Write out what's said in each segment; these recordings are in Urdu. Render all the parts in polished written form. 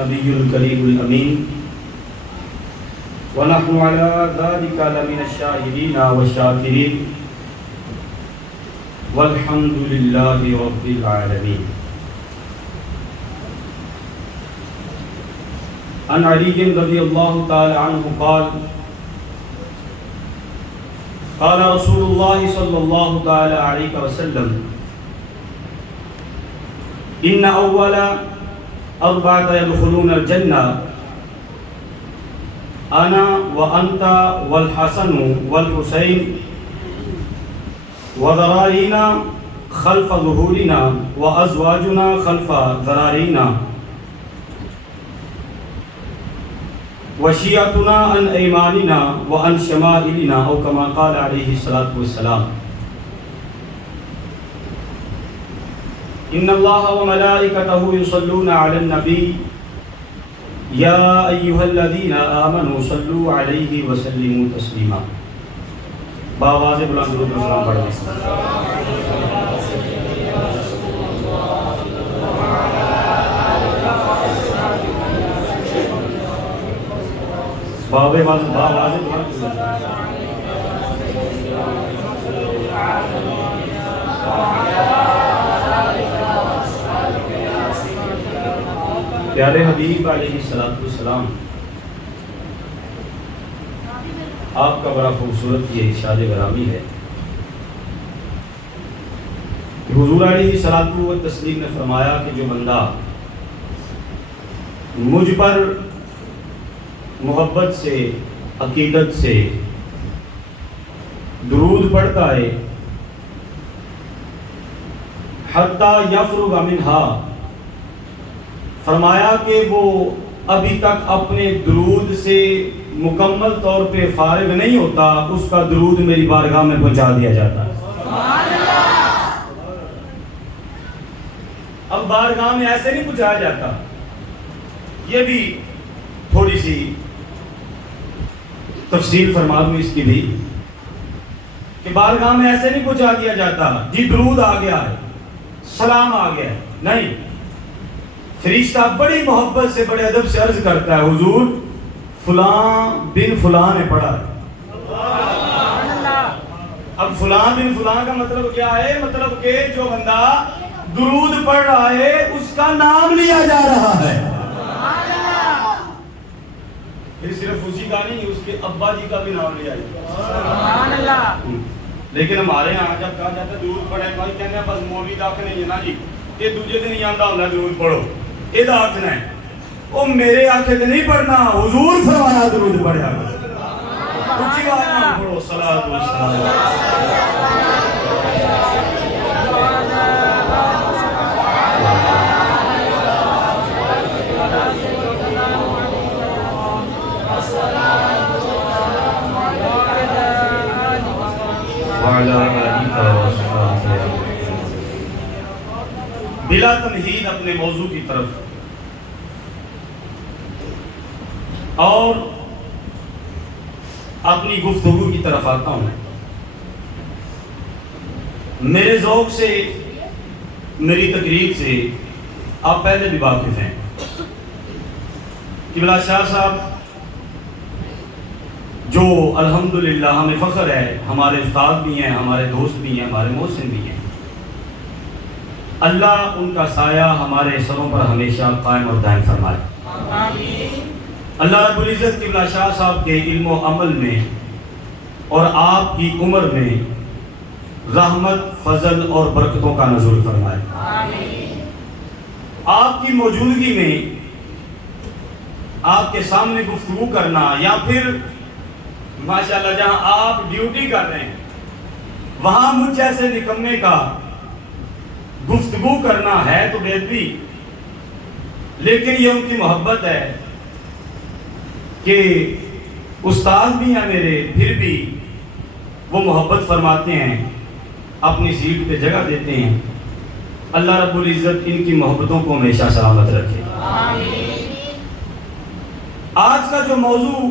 النبي الكريم الأمين ونحن على ذلك لمن الشاهدين والشاكرين والحمد لله رب العالمين. عن علي رضي الله تعالى عنه قال قال رسول الله صلى الله تعالى عليه وسلم إن أول أربعة يدخلون الجنة أنا وأنت والحسن والحسين وذرارينا خلف ظهورنا وأزواجنا خلف ذرارينا وشيعتنا عن أيماننا وعن شمائلنا أو كما قال عليه الصلاة والسلام. إن الله وملائكته يصلون على النبي يا أيها الذين آمنوا صلوا عليه وسلموا تسليما. بآواز بلند درود و سلام پڑھیں. بآواز پیارے حبیب علیہ السلام، آپ کا بڑا خوبصورت یہ ارشاد گرامی ہے کہ حضور علیہ الصلوۃ والتسلیم نے فرمایا کہ جو بندہ مجھ پر محبت سے، عقیدت سے درود پڑھتا ہے حتی یفرغ منہا، فرمایا کہ وہ ابھی تک اپنے درود سے مکمل طور پہ فارغ نہیں ہوتا، اس کا درود میری بارگاہ میں پہنچا دیا جاتا ہے. اب بارگاہ میں ایسے نہیں پہنچایا جاتا، یہ بھی تھوڑی سی تفصیل فرما دوں اس کی بھی کہ بارگاہ میں ایسے نہیں پہنچا دیا جاتا جی درود آ گیا ہے، سلام آ گیا ہے، نہیں. فرشتہ بڑی محبت سے، بڑے ادب سے عرض کرتا ہے حضور فلاں بن فلاں نے پڑھا ہے. اب فلاں بن فلاں کا مطلب کیا ہے؟ مطلب کہ جو بندہ درود پڑھ رہا ہے اس کا نام لیا جا رہا ہے. پھر صرف اسی کا نہیں، اس کے ابا جی کا بھی نام لیا جائے. لیکن ہمارے یہاں جب کہا جاتا ہے درود پڑھے کوئی کہتے ہیں بس مولوی دا نہیں ہے نا جی، یہ دوسرے دن ہی آتا ہوتا ہے درود پڑھو، یہ آخنا ہے وہ میرے آنکھیں تو نہیں پڑھنا، حضور فرمایا درود پڑھا اچھی بات نہ پڑھو. صلاۃ والسلام بلا تمہید اپنے موضوع کی طرف اور اپنی گفتگو کی طرف آتا ہوں. میرے ذوق سے، میری تقریر سے آپ پہلے بھی واقف ہیں. قبلہ شاہ صاحب جو الحمدللہ ہمیں فخر ہے، ہمارے استاد بھی ہیں، ہمارے دوست بھی ہیں، ہمارے محسن بھی ہیں. اللہ ان کا سایہ ہمارے سروں پر ہمیشہ قائم اور دائم فرمائے. اللہ رب العزت قبلہ شاہ صاحب کے علم و عمل میں اور آپ کی عمر میں رحمت، فضل اور برکتوں کا نزول فرمائے. آپ کی موجودگی میں آپ کے سامنے گفتگو کرنا یا پھر ماشاءاللہ جہاں آپ ڈیوٹی کر رہے ہیں وہاں مجھ جیسے نکمے کا گفتگو کرنا ہے تو بہتری، لیکن یہ ان کی محبت ہے کہ استاد بھی ہیں میرے، پھر بھی وہ محبت فرماتے ہیں، اپنی سیٹ پہ جگہ دیتے ہیں. اللہ رب العزت ان کی محبتوں کو ہمیشہ سلامت رکھے. آج کا جو موضوع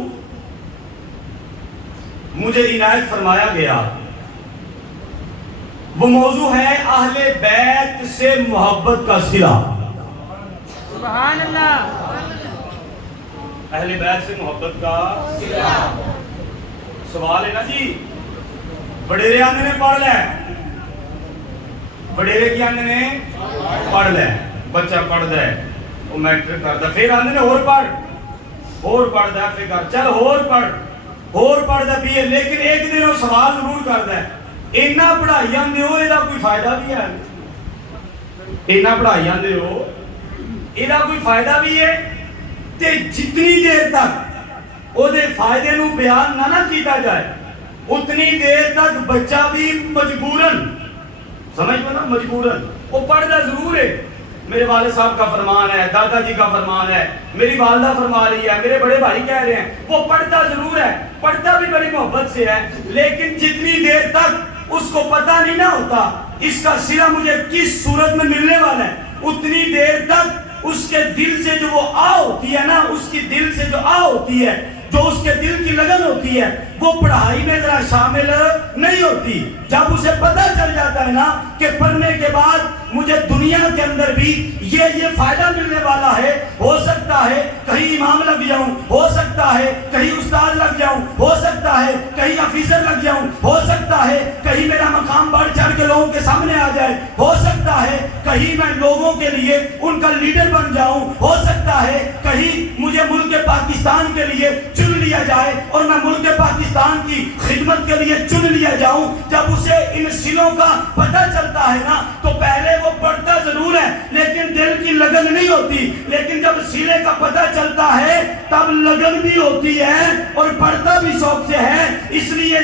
مجھے عنایت فرمایا گیا وہ موضوع ہے اہل بیت سے محبت کا صلہ. سبحان اللہ. اہل بیت سے محبت کا سوال ہے نا جی. وڈیرے آندے نے پڑھ لے, وڈیرے کی آندے نے پڑھ لے, بچہ پڑھدا ہے وہ میٹرک کردا, پھر آندے نے اور پڑھدا ہے, پھر کر چل اور پڑھدا بھی ہے, لیکن ایک دن وہ سوال ضرور کردا ہے, اینا پڑھائی آندے ہو ایدا کوئی فائدہ بھی ہے؟ اینا پڑھائی آندے ہو ایدا کوئی فائدہ بھی ہے؟ تے جتنی دیر تک او دے فائدے نو بیان نہ کیتا جائے اتنی دیر تک بچہ بھی مجبوراً, سمجھ میں نا, مجبوراً وہ پڑھدا ضرور ہے. میرے والد صاحب کا فرمان ہے, دادا جی کا فرمان ہے, میری والدہ فرما رہی ہے, میرے بڑے بھائی کہہ رہے ہیں, وہ پڑھتا ضرور ہے, پڑھتا بھی بڑی محبت سے ہے, لیکن جتنی دیر تک اس کو پتہ نہیں نہ ہوتا اس کا صلہ مجھے کس صورت میں ملنے والا ہے, اتنی دیر تک اس کے دل سے جو وہ آ ہوتی ہے نا, اس کی دل سے جو آ ہوتی ہے, جو اس کے دل کی لگن ہوتی ہے, وہ پڑھائی میں ذرا شامل نہیں ہوتی. جب اسے پتہ چل جاتا ہے نا کہ پڑھنے کے بعد مجھے دنیا کے اندر بھی یہ فائدہ ملنے والا ہے, ہو سکتا ہے کہیں امام لگ جاؤں, ہو سکتا ہے کہیں استاد لگ جاؤں, ہو سکتا ہے کہیں آفیسر لگ جاؤں, ہو سکتا ہے کہیں میرا مقام بڑھ چڑھ کے لوگوں کے سامنے آ جائے, ہو سکتا ہے کہیں میں لوگوں کے لیے ان کا لیڈر بن جاؤں, ہو سکتا ہے کہیں مجھے ملک پاکستان کے لیے چن لیا جائے اور میں ملک پاکستان کی خدمت کے لیے چن لیا جاؤں. جب اسے ان سلوں کا پتہ چلتا ہے نا تو پہلے وہ پڑھتا ضرور ہے لیکن دل کی لگن نہیں ہوتی, لیکن جب سلے کا پتہ چلتا ہے تب لگن بھی ہوتی ہے اور پڑھتا بھی شوق سے ہے. اس لیے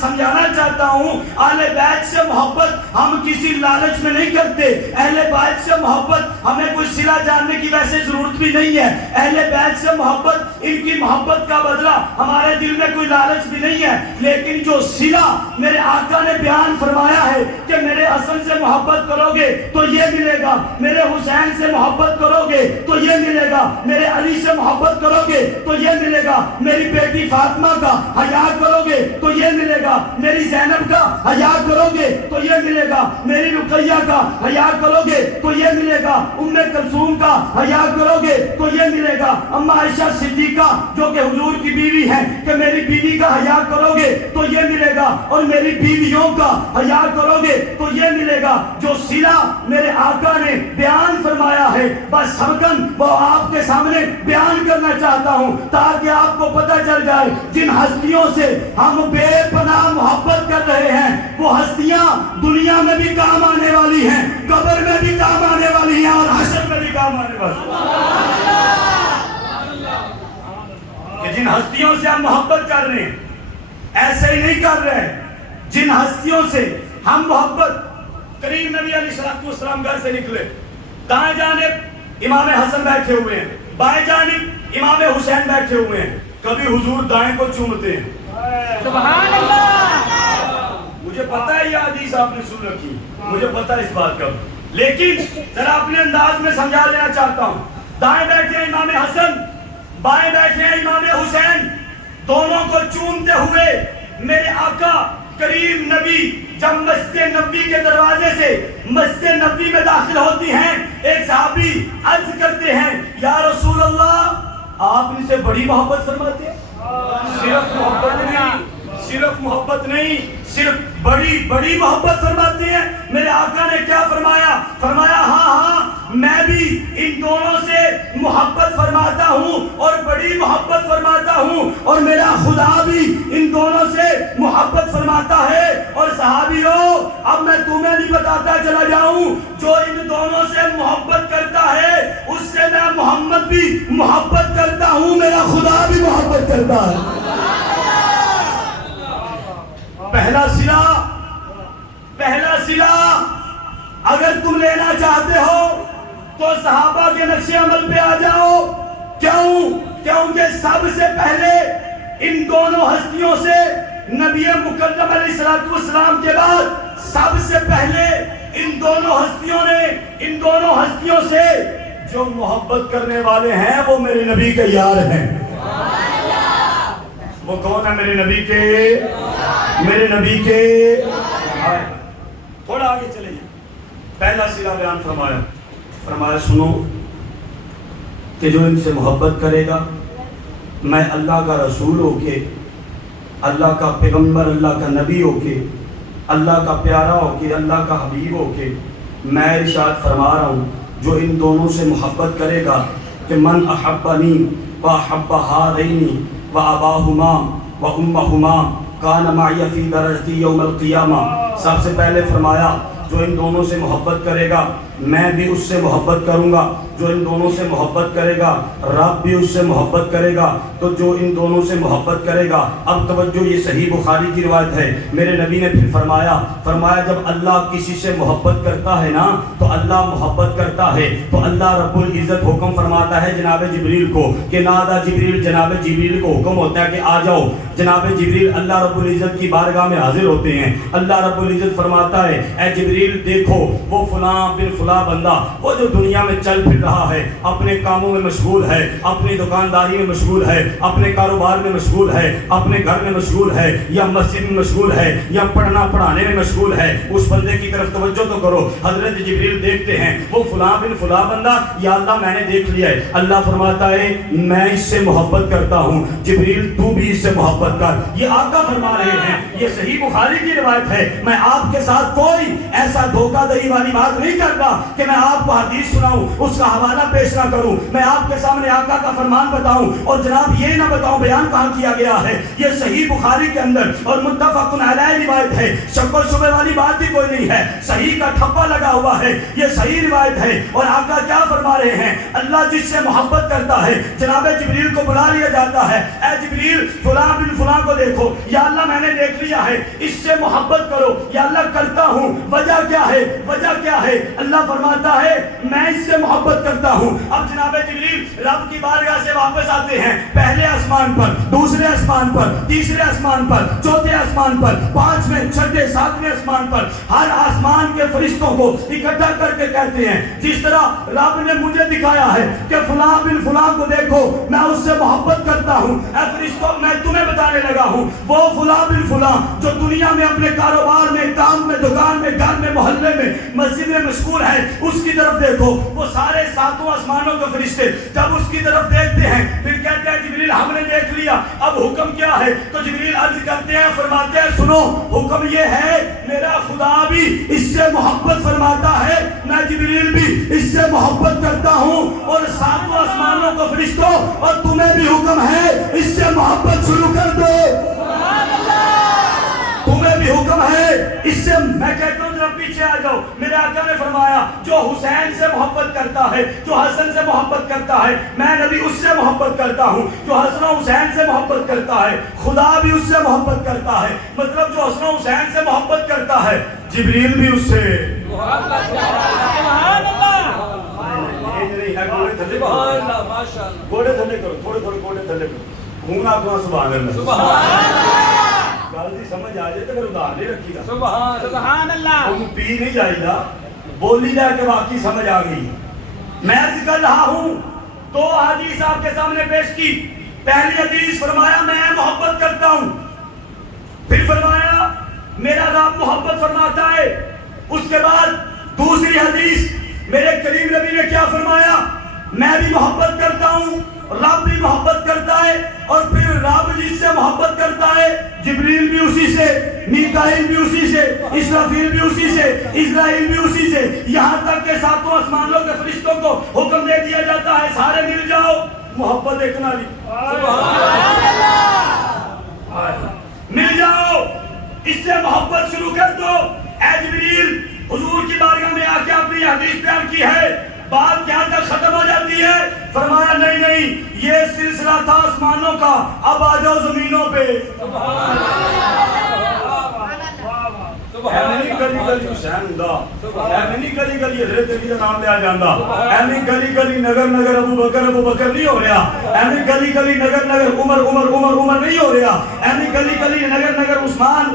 سمجھانا چاہتا ہوں, اہل بیت سے محبت ہم کسی لالچ میں نہیں کرتے, اہل بیت سے محبت ہمیں کوئی صلہ جاننے کی ویسے ضرورت بھی نہیں ہے, اہل بیت سے محبت, ان کی محبت کا بدلہ ہمارے دل میں کوئی لالچ بھی نہیں ہے, لیکن جو صلہ میرے آقا نے بیان فرمایا ہے کہ میرے حسن سے محبت کرو گے تو یہ ملے گا, میرے حسین سے محبت کرو گے تو یہ ملے گا, میرے علی سے محبت کرو گے تو یہ ملے گا, میری بیٹی فاطمہ کا حیا کرو گے تو یہ ملے گا, میری زینب کا حیا کرو گے تو یہ ملے گا, میری رقیہ کا حیا کرو گے تو یہ ملے گا, ام کلثوم کا حیا کرو گے تو یہ ملے گا, اما عائشہ صدیقہ جو کہ حضور کی بیوی ہیں کہ میری بیوی کا حیا کرو گے تو یہ ملے گا, اور میری بیویوں کا حیا کرو گے تو یہ ملے گا. جو صلہ میرے آقا نے بیان فرمایا ہے بس ہمکن وہ آپ کے سامنے بیان کرنا چاہتا ہوں تاکہ آپ کو پتہ چل جائے جن ہستیوں سے ہم بے پناہ محبت کر رہے ہیں وہ ہستیاں دنیا میں بھی کام آنے والی ہیں, قبر میں بھی کام آنے والی ہیں, اور حشر میں بھی کام آنے والی ہیں. کہ جن ہستیوں سے ہم محبت کر رہے ہیں ایسے ہی نہیں کر رہے, جن ہستیوں سے ہم محبت, کریم نبی علیہ السلام گھر سے نکلے, دائیں جانب امام حسن بیٹھے ہوئے ہیں, بائیں جانب امام حسین بیٹھے ہوئے ہیں, کبھی حضور دائیں کو چومتے ہیں, سبحان اللہ. مجھے پتہ ہے یہ حدیث آپ نے سن رکھی, مجھے پتہ ہے اس بات کا, لیکن ذرا اپنے انداز میں سمجھا دینا چاہتا ہوں. دائیں بیٹھے ہیں امام حسن, بائیں بیٹھے ہیں امام حسین, دونوں کو چومتے ہوئے میرے آقا کریم نبی جب مسجد نبوی کے دروازے سے مسجد نبوی میں داخل ہوتی ہیں, ایک صحابی عرض کرتے ہیں یا رسول اللہ آپ ان سے بڑی محبت فرماتے ہیں. صرف محبت نہیں, صرف بڑی محبت فرماتے ہیں. میرے آقا نے کیا فرمایا؟ فرمایا ہاں میں بھی ان دونوں سے محبت فرماتا ہوں اور بڑی محبت فرماتا ہوں, اور میرا خدا بھی ان دونوں سے محبت فرماتا ہے. اور صحابیوں اب میں تمہیں نہیں بتاتا چلا جاؤں, جو ان دونوں سے محبت کرتا ہے اس سے میں محمد بھی محبت کرتا ہوں, میرا خدا بھی محبت کرتا ہے. پہلا صلہ اگر تم لینا چاہتے ہو تو صحابہ کے نقش عمل پہ آ جاؤ. کیونکہ سب سے پہلے ان دونوں ہستیوں سے نبی مکرم علیہ السلام کے بعد سب سے پہلے ان دونوں ہستیوں سے جو محبت کرنے والے ہیں وہ میرے نبی کے یار ہیں. وہ کون ہے؟ میرے نبی کے تھوڑا آگے چلے جائیں. پہلا صلہ بیان فرمایا سنو کہ جو ان سے محبت کرے گا میں اللہ کا رسول ہو کے، اللہ کا پیغمبر، اللہ کا نبی ہو کے، اللہ کا پیارا ہو کے، اللہ کا حبیب ہو کے میں ارشاد فرما رہا ہوں، جو ان دونوں سے محبت کرے گا کہ من احبنی واحب ہذین واباہما وامہما کان معی فی درجتی یوم القیامہ، سب سے پہلے فرمایا جو ان دونوں سے محبت کرے گا میں بھی اس سے محبت کروں گا، جو ان دونوں سے محبت کرے گا رب بھی اس سے محبت کرے گا، تو جو ان دونوں سے محبت کرے گا، اب توجہ یہ صحیح بخاری کی روایت ہے، میرے نبی نے پھر فرمایا جب اللہ کسی سے محبت کرتا ہے نا تو اللہ محبت کرتا ہے، تو اللہ رب العزت حکم فرماتا ہے جناب جبریل کو کہ نادا جبریل، جناب جبریل کو حکم ہوتا ہے کہ آ جاؤ، جناب جبریل اللہ رب العزت کی بارگاہ میں حاضر ہوتے ہیں، اللہ رب العزت فرماتا ہے اے جبریل دیکھو وہ فلاں بن فلاں بندہ، وہ جو دنیا میں چل پھر رہا ہے، اپنے کاموں میں مشغول ہے، اپنی دکانداری میں مشغول ہے، اپنے کاروبار میں مشغول ہے، اپنے گھر میں مشغول ہے، یا مسجد میں مشغول ہے، یا پڑھنا پڑھانے میں مشغول ہے، اس بندے کی طرف توجہ تو کرو۔ حضرت جبریل دیکھتے ہیں وہ فلاں بن فلاں بندہ، یا اللہ میں نے دیکھ لیا ہے، اللہ فرماتا ہے میں اس سے محبت کرتا ہوں، جبریل تو بھی اس سے محبت کر۔ یہ آقا فرما رہے ہیں، یہ صحیح بخاری کی روایت ہے، میں آپ کے ساتھ کوئی ایسا دھوکہ دہی والی بات نہیں کرتا کہ میں آپ کو حدیث سناؤں، اس کا حوالہ پیش نہ کروں، میں آپ کے سامنے آقا کا فرمان بتاؤں اور جناب یہ نہ بتاؤں بیان کہاں کیا گیا ہے۔ یہ صحیح بخاری کے اندر اور متفق علیہ روایت ہے، شک و شبہ والی بات ہی کوئی نہیں ہے، صحیح کا ٹھپا لگا ہوا ہے، یہ صحیح روایت ہے۔ اور آقا کیا فرما رہے ہیں، اللہ جس سے محبت کرتا ہے جناب جبریل کو بلا لیا جاتا ہے، اے جبریل فلاں بن فلاں کو دیکھو، یا اللہ میں نے دیکھ لیا ہے اس سے محبت کرو، یا اللہ کرتا ہوں، وجہ کیا ہے، وجہ کیا ہے؟ اللہ فرماتا ہے میں اس سے محبت کرتا ہوں۔ اب جناب جبریل رب کی بارگاہ سے واپس آتے ہیں، پہلے آسمان پر، دوسرے آسمان پر، تیسرے آسمان پر، چوتھے آسمان پر، پانچویں، چھٹے، ساتویں آسمان پر، ہر آسمان کے فرشتوں کو اکٹھا کر کے کہتے ہیں جس طرح رب نے مجھے دکھایا ہے کہ فلاں بن فلاں کو دیکھو میں اس سے محبت کرتا ہوں، اے فرشتوں میں تمہیں بتانے لگا ہوں وہ فلاں بن فلاں جو دنیا میں اپنے کاروبار میں، کام میں، دکان میں، گھر میں، محلے میں، مسجد میں مشغول ہے، اس کی طرف دیکھو۔ وہ سارے ساتوں آسمانوں کے فرشتے جب اس کی طرف دیکھتے ہیں پھر کہتے ہیں جبریل ہم نے دیکھ لیا، اب حکم کیا ہے؟ تو جبریل عرض کرتے ہیں، فرماتے ہیں سنو حکم یہ ہے میرا خدا بھی اس سے محبت فرماتا ہے، میں جبریل بھی اس سے محبت کرتا ہوں، اور ساتوں آسمانوں کو فرشتوں اور تمہیں بھی حکم ہے اس سے محبت شروع کر دو، تمہیں بھی حکم ہے اس سے۔ میں کہتا ہوں ذرا پیچھے آ جاؤ، میرے آقا نے فرمایا جو حسین سے محبت کرتا ہے، جو حسن سے محبت کرتا ہے، میں نبی اس سے محبت کرتا ہوں، جو حسن و حسین سے محبت کرتا ہے خدا بھی اس سے محبت کرتا ہے، مطلب جو حسن و حسین سے محبت کرتا ہے جبریل بھی اس سے سبحان اللہ، گوڑے تھلے کرو، تھوڑے تھوڑے گوڑے تھلے کرو، گھومنا اپنا سبحان اللہ، غلطی سمجھ آ جائے تو پھر ادھار نہیں رکھی گا، سبحان اللہ، تم پی نہیں جائے گا، بولی جا کے واقعی سمجھ آ گئی۔ میں عرض کر رہا ہوں دو حدیث آپ کے سامنے پیش کی، پہلی حدیث فرمایا میں محبت کرتا ہوں، پھر فرمایا میرا رب محبت فرماتا ہے، اس کے بعد دوسری حدیث میرے کریم نبی نے کیا فرمایا، میں بھی محبت کرتا ہوں، رب بھی محبت کرتا ہے، اور پھر رب جس سے محبت کرتا ہے جبریل بھی اسی سے، میکائیل بھی اسی سے، اسرافیل بھی اسی سے، اسرائیل بھی اسی سے، یہاں تک کہ ساتوں آسمانوں کے فرشتوں کو حکم دے دیا جاتا ہے سارے مل جاؤ محبت ایک نالی، مل جاؤ اس سے محبت شروع کر دو۔ اے جبریل حضور کی بارگاہ میں آ کے اپنی حدیث بیان کی ہے، بات کیا تک ختم ہو جاتی ہے؟ فرمایا نہیں نہیں یہ سلسلہ تھا آسمانوں کا، اب آ جاؤ زمینوں پہ۔ ایمنی گلی گلی حسین دا، ایمنی گلی گلی حضرت علی کا نام لیا جاندہ، ایمنی گلی گلی نگر نگر ابو بکر نہیں ہو رہا، ایمنی گلی گلی نگر نگر عمر نہیں ہو رہا، ایمنی گلی گلی نگر نگر عثمان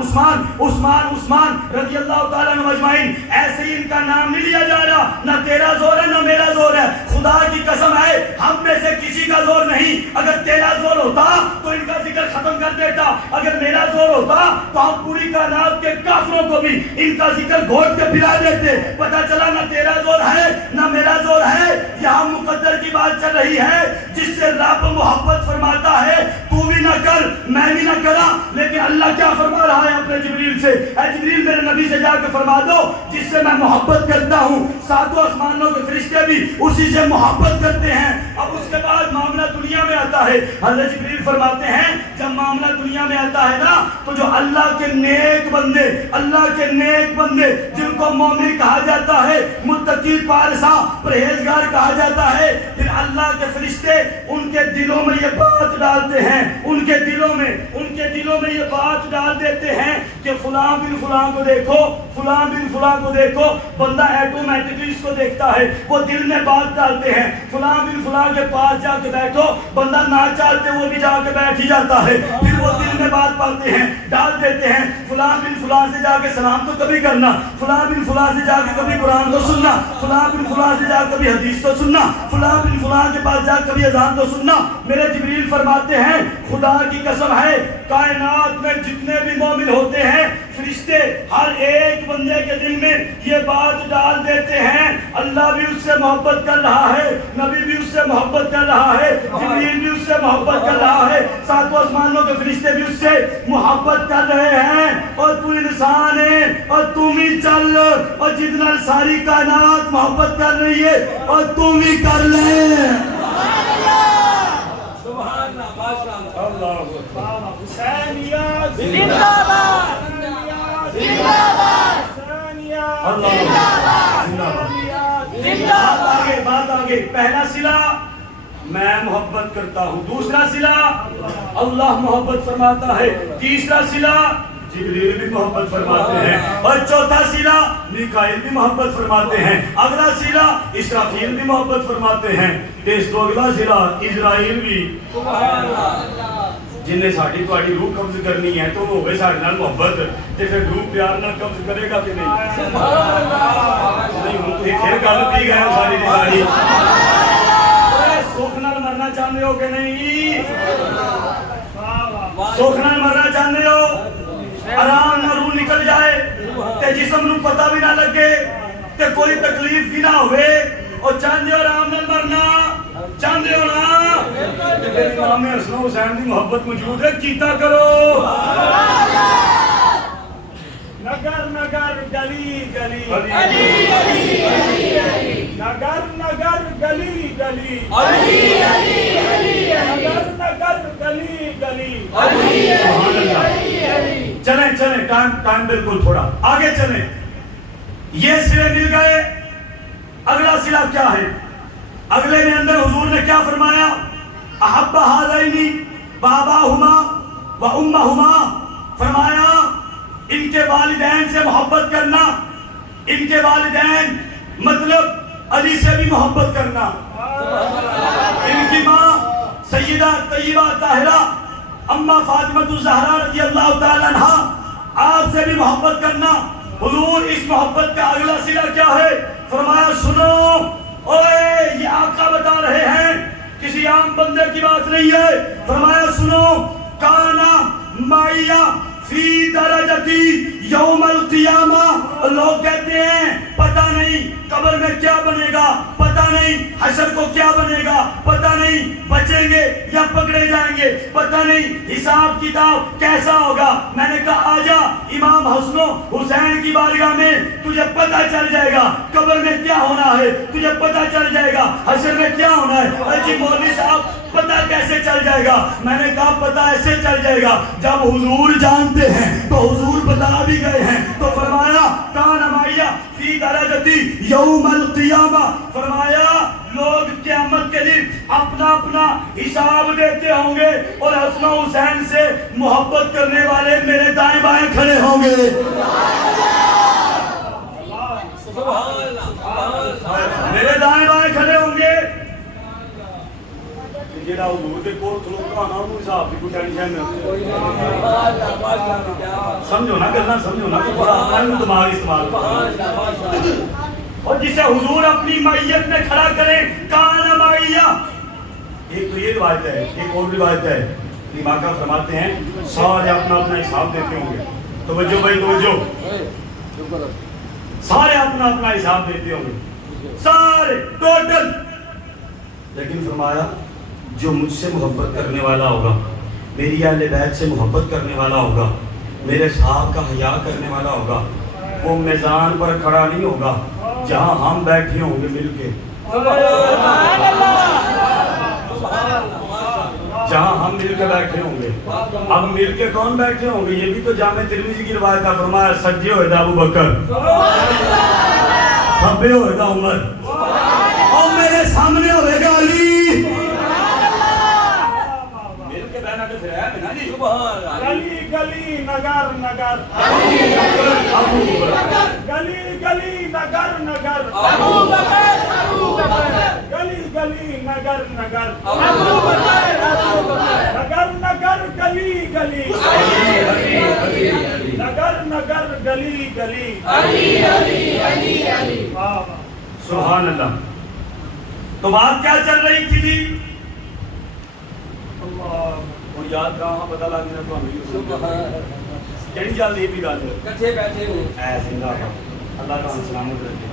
رضی اللہ تعالیٰ عنہ اجمعین، ایسے ہی ان کا نام نہیں لیا جا رہا، نہ تیرا زور ہے نہ میرا زور ہے، خدا کی قسم ہے ہم میں سے کسی کا زور نہیں، اگر تیرا زور ہوتا تو ان کا ذکر ختم کر دیتا، اگر میرا زور ہوتا تو ہم پوری کائنات کے کافروں کو بھی ان کا ذکر گھوٹ کے پھرا دیتے۔ پتہ چلا نہ تیرا زور ہے نہ میرا زور ہے، یہاں مقدر کی بات چل رہی ہے جس سے سے رب محبت فرماتا ہے تو بھی نہ کر میں بھی نہ کرا، لیکن اللہ کیا فرما رہا ہے اپنے جبریل سے، اے جبریل میرے نبی سے جا کے فرما دو جس سے میں محبت کرتا ہوں ساتوں آسمانوں کے فرشتے بھی اسی سے محبت کرتے ہیں۔ اب اس کے بعد معاملہ دنیا میں آتا ہے، حضرت جبریل فرماتے ہیں جب معاملہ دنیا میں آتا ہے نا تو جو اللہ کے نیک بندے، اللہ کے نیک بندے جن کو مومن کہا جاتا ہے، متقی پارسا پرہیزگار کہا جاتا ہے، پھر اللہ کے فرشتے ان کے دلوں میں یہ بات ڈالتے ہیں، ان کے دلوں میں یہ بات ڈال دیتے ہیں کہ فلاں بن فلاں کو دیکھو، فلاں بن فلاں کو دیکھو۔ بندہ ایٹومیٹکلی اس کو دیکھتا ہے، وہ دل میں بات ڈالتے ہیں فلاں بن فلاں کے پاس جا کے بیٹھو، بندہ نہ چاہتے وہ بھی جا کے بیٹھ ہی جاتا ہے، پھر وہ دل میں بات پاتے ہیں ڈال دیتے ہیں فلاں بن فلاں سے جا کے سلام تو کبھی کرنا، فلاں بن فلاں سے جا کے کبھی قرآن تو سننا، فلاں بن فلاں سے جا کے کبھی حدیث تو سننا، فلاں بن فلاں کے پاس جا کے کبھی اذان تو سننا۔ میرے جبریل فرماتے ہیں خدا کی قسم ہے کائنات میں جتنے بھی مومن ہوتے ہیں فرشتے ہر ایک بندے کے دل میں یہ بات ڈال دیتے ہیں، اللہ بھی اس سے محبت کر رہا ہے، نبی بھی اس سے محبت کر رہا ہے، جبریل بھی اس سے محبت کر رہا ہے، ساتوں آسمانوں کے فرشتے بھی اس سے محبت کر رہے ہیں، اور تو انسان ہے اور تم ہی چل، اور جتنا ساری کائنات محبت کر رہی ہے اور تم ہی کر لے۔ سبحان اللہ حسینیہ زندہ باد، زندہ باد، حسینیہ زندہ باد۔ بات آگے، پہلا صلہ میں محبت کرتا ہوں، دوسرا صلہ اللہ محبت فرماتا ہے، تیسرا صلہ جبریل بھی محبت فرماتے ہیں، اور چوتھا صلہ میکائیل بھی محبت فرماتے ہیں، اگلا صلہ اسرافیل بھی محبت فرماتے ہیں، اس تو اگلا صلہ اسرائیل بھی۔ جن نے ساڑی تواڑی روح قبض کرنی ہے تو وہ ہوئے ساڑی نال محبت تے پھر روح پیار نال قبض کرے گا کہ نہیں؟ نہیں ہوں تو پھر گل پی گئے ساری دی ساری۔ سکھ نال مرنا چاہتے ہو کہ نہیں؟ سکھ نال مرنا چاہتے ہو؟ آرام نہ روح نکل جائے تے جسم نو پتہ بھی نہ لگے تے کوئی تکلیف بھی نہ ہوئے، اور چاہتے ہو آرام نال مرنا چاہتے ہو نا؟ امام حسن حسین کی محبت موجود ہے، کیتا کرو۔ نگر نگر گلی گلی، نگر نگر گلی گلی، نگر نگر گلی گلی۔ چلیں چلیں، ٹائم بالکل تھوڑا آگے چلیں، یہ صلے مل گئے، اگلا صلہ کیا ہے؟ اگلے میں اندر حضور نے کیا فرمایا؟ احب ہذین واباہما وامہما، فرمایا ان کے والدین سے محبت کرنا، ان کے والدین مطلب علی سے بھی محبت کرنا، ان کی ماں سیدہ طیبہ طاہرہ اما فاطمہ الزہرا رضی اللہ تعالیٰ عنہ آپ سے بھی محبت کرنا۔ حضور اس محبت کا اگلا صلہ کیا ہے؟ فرمایا سنو، اوے یہ آقا بتا رہے ہیں، کسی عام بندے کی بات نہیں ہے، فرمایا سنو، کانا مائیا فی درجتی یوم القیامہ، لوگ کہتے ہیں پتہ نہیں قبر میں کیا بنے گا، پتہ نہیں حشر کو کیا بنے گا، پتہ نہیں بچیں گے یا پکڑے جائیں گے، پتہ نہیں حساب کتاب کیسا ہوگا۔ میں نے کہا آجا امام حسن حسین کی بارگاہ میں، تجھے پتہ چل جائے گا قبر میں کیا ہونا ہے، تجھے پتہ چل جائے گا حشر میں کیا ہونا ہے۔ اے جی مولوی صاحب پتہ کیسے چل جائے گا؟ میں نے کہا پتہ ایسے چل جائے گا جب حضور جانتے ہیں تو حضور بتا بھی گئے ہیں، تو فرمایا کان مائیا فی درجتی یوم القیامہ، فرمایا لوگ قیامت کے دن اپنا اپنا حساب دیتے ہوں گے، اور حسن حسین سے محبت کرنے والے میرے دائیں بائیں کھڑے ہوں گے۔ میرے دائیں بائیں کھڑے ہوں گے۔ جیڑا حضور دے کول کھلوتا ہونا انہوں حساب دی کوئی ٹینشن نہیں، سمجھو نا گلاں، سمجھو نا کہ بڑا اپنا دماغ استعمال کرو۔ اور جسے حضور اپنی معیت میں کھڑا کریں کان معیہ، ایک تو یہ روایت ہے، ایک اور روایت ہے، امام کا فرماتے ہیں سارے اپنا اپنا حساب دیتے ہوں گے۔ توجہ بھائی توجہ، سارے اپنا اپنا حساب دیتے ہوں گے، سارے ٹوٹل، لیکن فرمایا جو مجھ سے محبت کرنے والا ہوگا، میری اہل بیت سے محبت کرنے والا ہوگا، میرے صاحب کا حیا کرنے والا ہوگا، وہ میزان پر کھڑا نہیں ہوگا جہاں ہم بیٹھے ہوں گے مل کے، جہاں ہم مل کے بیٹھے ہوں گے۔ اب مل کے کون بیٹھے ہوں گے؟ یہ بھی تو جامع ترمذی کی روایت کا فرمایا، سجے ہوئے دا ابو بکر، کھبے ہوئے دا عمر، اور میرے سامنے ہوئے گا علی۔ مل کے بیٹھنا تو پھر ہے نا جی، گلی گلی نگر نگر گلی گلی نگر نگر گلی گلی نگر نگر نگر نگر گلی گلی نگر نگر گلی گلی۔ سبحان اللہ۔ تو بات کیا چل رہی تھی جی؟ اور یاد کہاں پتہ لگ گیا تو ہمیں کہڑی چل رہی بھی گل کٹھے بیٹھے ہو اے زندہ باد، اللہ تعالیٰ سلامت رکھے۔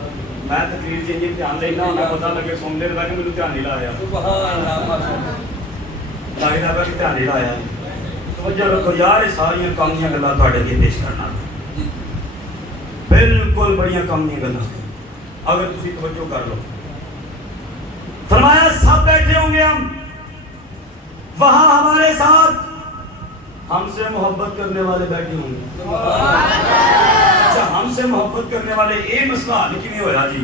میں تقریر سے یہ دھیان لینا ہونا پتہ لگے سن لینا کہ مجھے دھیان نہیں لایا، سبحان اللہ ماشاءاللہ۔ لگتا ہے کہ دھیان نہیں لایا۔ توجہ رکھو یار، یہ ساری کامیاں گلاں تواڈے اگے پیش کرنا، بالکل بڑیاں کامیاں گلاں، اگر تسی توجہ کر لو۔ فرمایا سب بیٹھے ہوں گے ہم وہاں، ہمارے ساتھ ہم سے محبت کرنے والے بیٹھے ہوں گے۔ اچھا، ہم سے محبت کرنے والے، یہ مسئلہ حل کیوں ہوا جی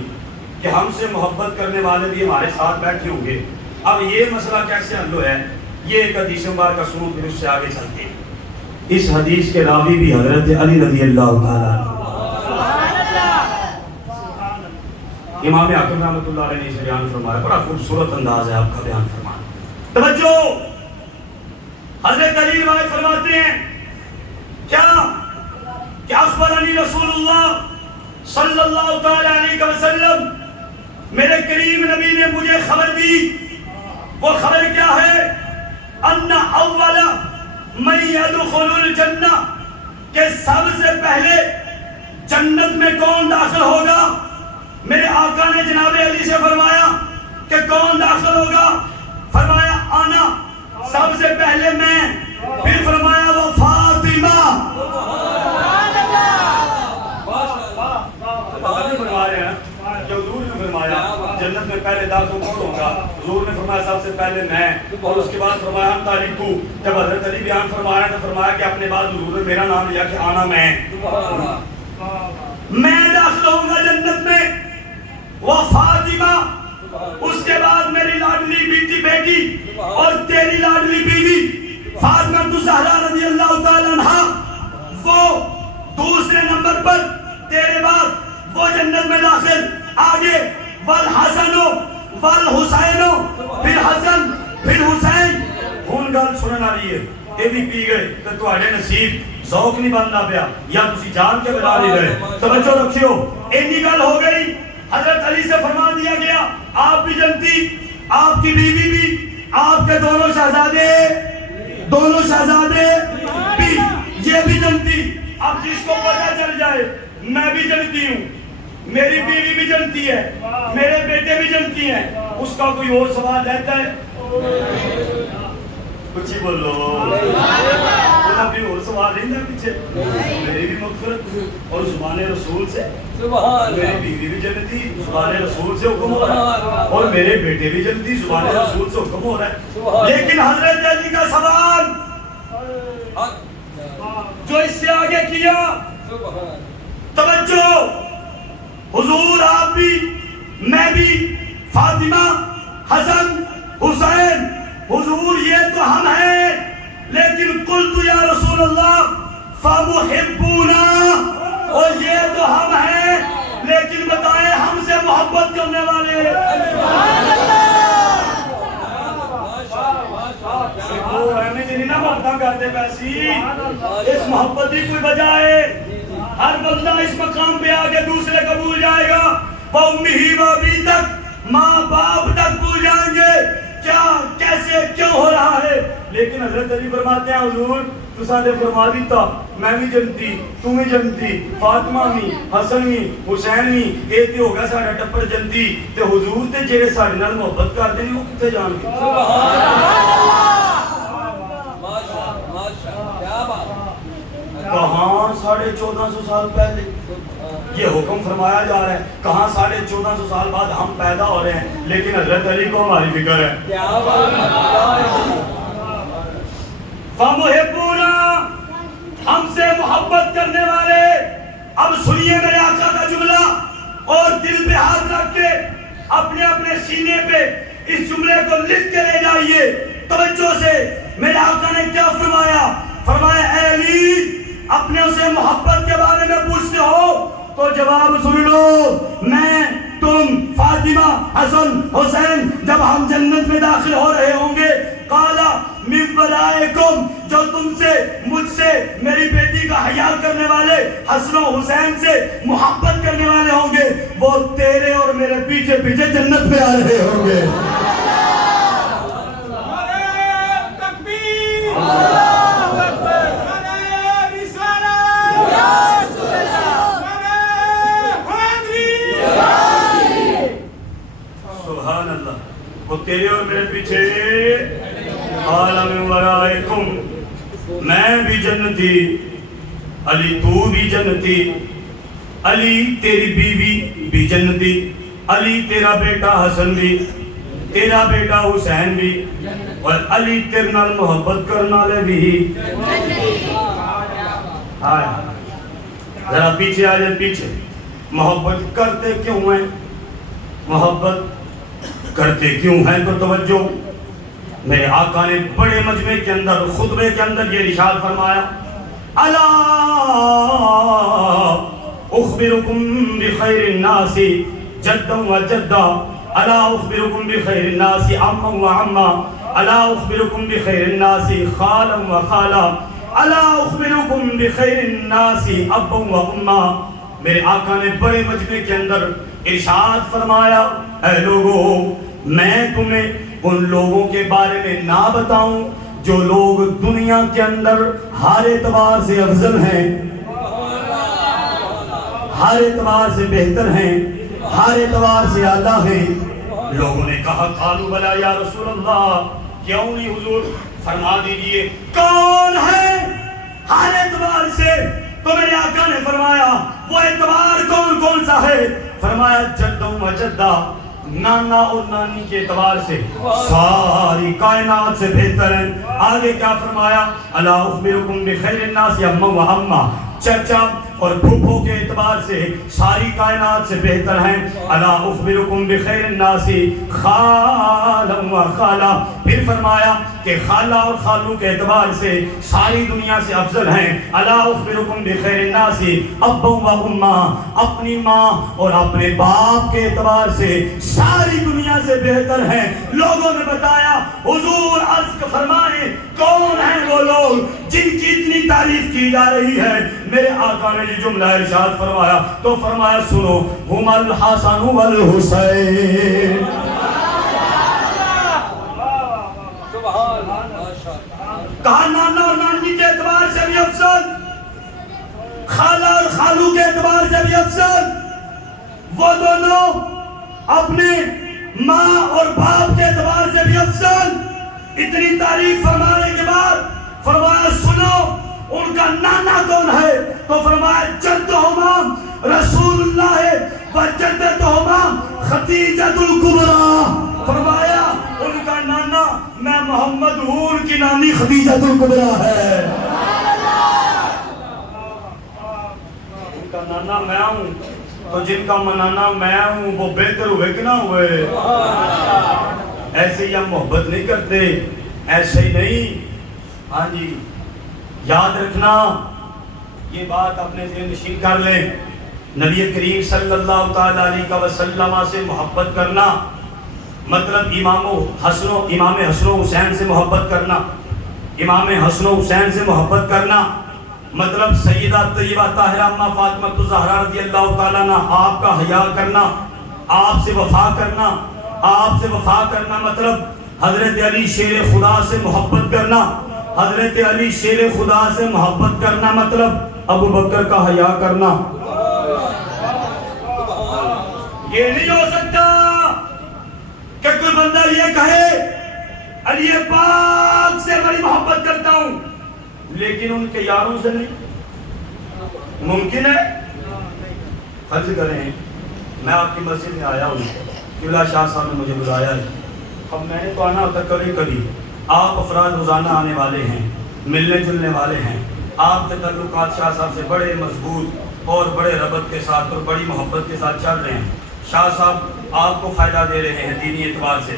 کہ ہم سے محبت کرنے والے بھی ہمارے ساتھ بیٹھے ہوں گے؟ اب یہ مسئلہ کیسے حل ہوا ہے؟ یہ ایک حدیث مبارکہ سنو، پھر اس سے آگے چلتے ہیں۔ اس حدیث کے راوی بھی حضرت علی رضی اللہ تعالیٰ عنہ، امام حاکم رحمۃ اللہ علیہ نے اسے بیان فرمایا، بڑا خوبصورت انداز ہے آپ کا بیان فرمانا۔ توجہ، حضرت علی روایت فرماتے ہیں کہ اخبرنی رسول اللہ صلی اللہ تعالی علیہ وسلم، میرے کریم نبی نے مجھے خبر دی۔ وہ خبر کیا ہے؟ ان اول من يدخل الجنہ، کہ سب سے پہلے جنت میں کون داخل ہوگا؟ میرے آقا نے جناب علی سے فرمایا کہ کون داخل ہوگا؟ فرمایا آنا، سب سے پہلے میں، پھر فرمایا وہ فاطمہ۔ فرما رہے ہیں کہ حضور نے فرمایا جنت میں پہلے داخل کون ہوگا؟ حضور نے فرمایا سب سے پہلے میں، اور اس کے بعد فرمایا ہم تاریخ کو، جب حضرت علی بیان فرمایا تو فرمایا کہ اپنے بعد حضور نے میرا نام لیا کہ آنا میں داخل ہوں گا جنت میں، وہ فاطمہ، اس کے بعد میری لاڈلی بیٹی اور تیری لاڈلی بیوی فاطمہ زہرا رضی اللہ تعالیٰ عنہا، وہ دوسرے نمبر پر، تیرے بعد وہ جنت میں داخل، آگے والحسن والحسین، پھر حسن پھر حسین۔ ہون گل سنن والی ہے، یہ بھی پی گئے تو تواڈے نصیب ذوق نہیں بندا پیا، یا تسی جان کے بلا نہیں گئے۔ توجہ رکھیو، اینی گل ہو گئی، حضرت علی سے فرما دیا گیا آپ بھی جنتی، آپ کی بیوی بھی، آپ کے دونوں شہزادے بھی، یہ بھی جنتی۔ اب جس کو پتہ چل جائے میں بھی جنتی ہوں، میری بیوی بھی جنتی ہے، میرے بیٹے بھی جنتی ہیں، اس کا کوئی اور سوال رہتا ہے؟ کچھ ہی بولو، انہاں بھی اور سوال نہیں ہے پیچھے، میری بھی مغفرت اور زبان رسول سے، میری بیوی بھی جنتی، زبان رسول سے حکم ہو رہا ہے، اور میرے بیٹے بھی جنتی، زبان رسول سے حکم ہو رہا ہے۔ لیکن حضرت علی کا سوال جو اس سے آگے کیا، توجہ، حضور آپ بھی، میں بھی، فاطمہ، حسن، حسین، حضور یہ تو ہم ہیں، لیکن قلت یا رسول اللہ فمحبونا، اور یہ تو ہم ہیں، لیکن بتائیں ہم سے محبت کرنے والے۔ اس محبت کی کوئی وجہ ہے؟ ہر بندہ اس مقام پہ آگے دوسرے کو بھول جائے گا، وَأُمِّهِ وَأَبِيهِ تک، ماں باپ تک بھول جائیں گے، کیا کیسے کیوں ہو رہا ہے۔ لیکن حضرت علی فرماتے ہیں حضور تو ساڈے فرما دیتا میں بھی جنتی تو بھی جنتی فاطمہ بھی حسن بھی حسین بھی اے تے ہو گیا ساڈا ٹپر جنتی تے حضور تے جڑے ساڈے نال محبت کردے نے او کتے جان گے ماشاءاللہ کیا بات کہاں 1450 سال پہلے یہ حکم فرمایا جا رہا ہے کہاں 1450 سال بعد ہم پیدا ہو رہے ہیں لیکن حضرت علی کو ہماری فکر ہے کیا بات فَمُحِبُّونَ ہم سے محبت کرنے والے اب سنیے میرے آقا کا جملہ اور دل پہ ہاتھ رکھ کے اپنے اپنے سینے پہ اس جملے کو لکھ کے لے جائیے توجہ سے میرے آقا نے کیا فرمایا فرمایا اے علی اپنے سے محبت کے بارے میں پوچھتے ہو تو جواب سن لو میں تم فاطمہ حسن حسین جب ہم جنت میں داخل ہو رہے ہوں گے قالا من ورائکم جو تم سے مجھ سے میری بیٹی کا حیا کرنے والے حسن و حسین سے محبت کرنے والے ہوں گے وہ تیرے اور میرے پیچھے پیچھے جنت میں آ رہے ہوں گے سبحان اللہ وہ تیرے اور میرے پیچھے عالم ورائکم میں بھی جنتی علی تو بھی جنتی علی تیری بیوی بھی جنتی علی تیرا بیٹا حسن بھی تیرا بیٹا حسین بھی اور علی تیرے نال محبت کرنا لے بھی آئے ذرا پیچھے آ جائے پیچھے محبت کرتے کیوں ہیں محبت کرتے کیوں ہیں تو توجہ میرے آقا نے بڑے مجمع کے اندر خطبے کے اندر یہ ارشاد فرمایا الا اخبرکم بخیر الناس جدا و جدا الا اخبرکم بخیر الناس عما و عما الا اخبرکم بخیر الناس خالا و خالا الا اخبرکم بخیر الناس ابا و اما میرے آقا نے بڑے مجمع کے اندر ارشاد فرمایا اے لوگوں میں تمہیں ان لوگوں کے بارے میں نہ بتاؤں جو لوگ دنیا کے اندر ہر اعتبار سے افضل ہیں ہر اعتبار سے بہتر ہیں ہر اعتبار سے اعلیٰ ہیں لوگوں نے کہا قالوا بلا یا رسول اللہ کیوں نہیں حضور فرما دیجئے کون ہے ہر اعتبار سے تو میرے آقا نے فرمایا وہ اعتبار کون کون سا ہے فرمایا جدوں و جدہ نانا اور نانی کے اعتبار سے ساری کائنات سے بہتر ہیں آگے کیا فرمایا الا اخبرکم بخیر الناس اما و اما چچا اور پھوپھو کے اعتبار سے ساری کائنات سے بہتر ہیں الا اخبرکم بخیر الناس خالا و خالا پھر فرمایا کہ خالہ اور خالو کے اعتبار سے ساری دنیا سے افضل ہیں الا اخبرکم بخیر الناس ابا و اما اپنی ماں اور اپنے باپ کے اعتبار سے ساری دنیا سے بہتر ہیں لوگوں نے بتایا حضور عرض فرمائیں کون ہیں وہ لوگ جن کی اتنی تعریف کی جا رہی ہے میرے آقا نے یہ جملہ ارشاد فرمایا تو فرمایا سنو ہم الحسن والحسین کہا نانا اور نانی کے اعتبار سے بھی افضل خالہ اور خالو کے اعتبار سے بھی افضل وہ دونوں اپنے ماں اور باپ کے اعتبار سے بھی افضل اتنی تعریف فرمانے کے بعد فرمایا سنو ان کا نانا کون ہے تو فرمایا جدہما رسول اللہ و جدتہما خدیجۃ الکبریٰ فرمایا ان کا نانا میں محمد ہوں ان کی نانی خدیجۃ الکبریٰ ہے ان کا نانا میں ہوں تو جن کا منانا میں ہوں وہ بہتر ہوئے کہ نہ ہوئے ایسے ہی ہم محبت نہیں کرتے ایسے ہی نہیں ہاں جی یاد رکھنا یہ بات اپنے ذہن نشین کر لیں نبی کریم صلی اللہ تعالی علیہ وسلم سے محبت کرنا مطلب امام حسن و حسین سے محبت کرنا امام حسن و حسین سے محبت کرنا مطلب سیدہ طیبہ طاہرہ اماں فاطمہ الزہرا رضی اللہ تعالیٰ عنہ آپ کا حیا کرنا آپ سے وفا کرنا مطلب حضرت علی شیر خدا سے محبت کرنا حضرت علی شیر خدا سے محبت کرنا مطلب ابو بکر کا حیا کرنا. یہ نہیں ہو سکتا کہ کوئی بندہ یہ کہے علی پاک سے بڑی محبت کرتا ہوں لیکن ان کے یاروں سے نہیں. ممکن ہے؟ فرض کریں میں آپ کی مسجد میں آیا ہوں, قبلہ شاہ صاحب نے مجھے بلایا ہے, اب میں نے تو آنا ہوتا کبھی کبھی. آپ افراد روزانہ آنے والے ہیں, ملنے جلنے والے ہیں, آپ کے تعلقات شاہ صاحب سے بڑے مضبوط اور بڑے ربط کے ساتھ اور بڑی محبت کے ساتھ چل رہے ہیں. شاہ صاحب آپ کو فائدہ دے رہے ہیں دینی اعتبار سے,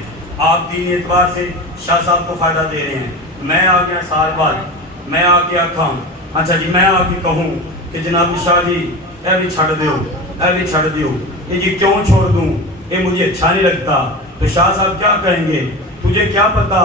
آپ دینی اعتبار سے شاہ صاحب کو فائدہ دے رہے ہیں. میں آ گیا سال بعد, میں آ کے آکھاں اچھا جی میں آ کے کہوں کہ جناب شاہ جی اے بھی چھڑ دیو, اے بھی چھڑ دیو, یہ جی کیوں چھوڑ دوں, یہ مجھے اچھا نہیں لگتا. تو شاہ صاحب کیا کہیں گے, تجھے کیا پتا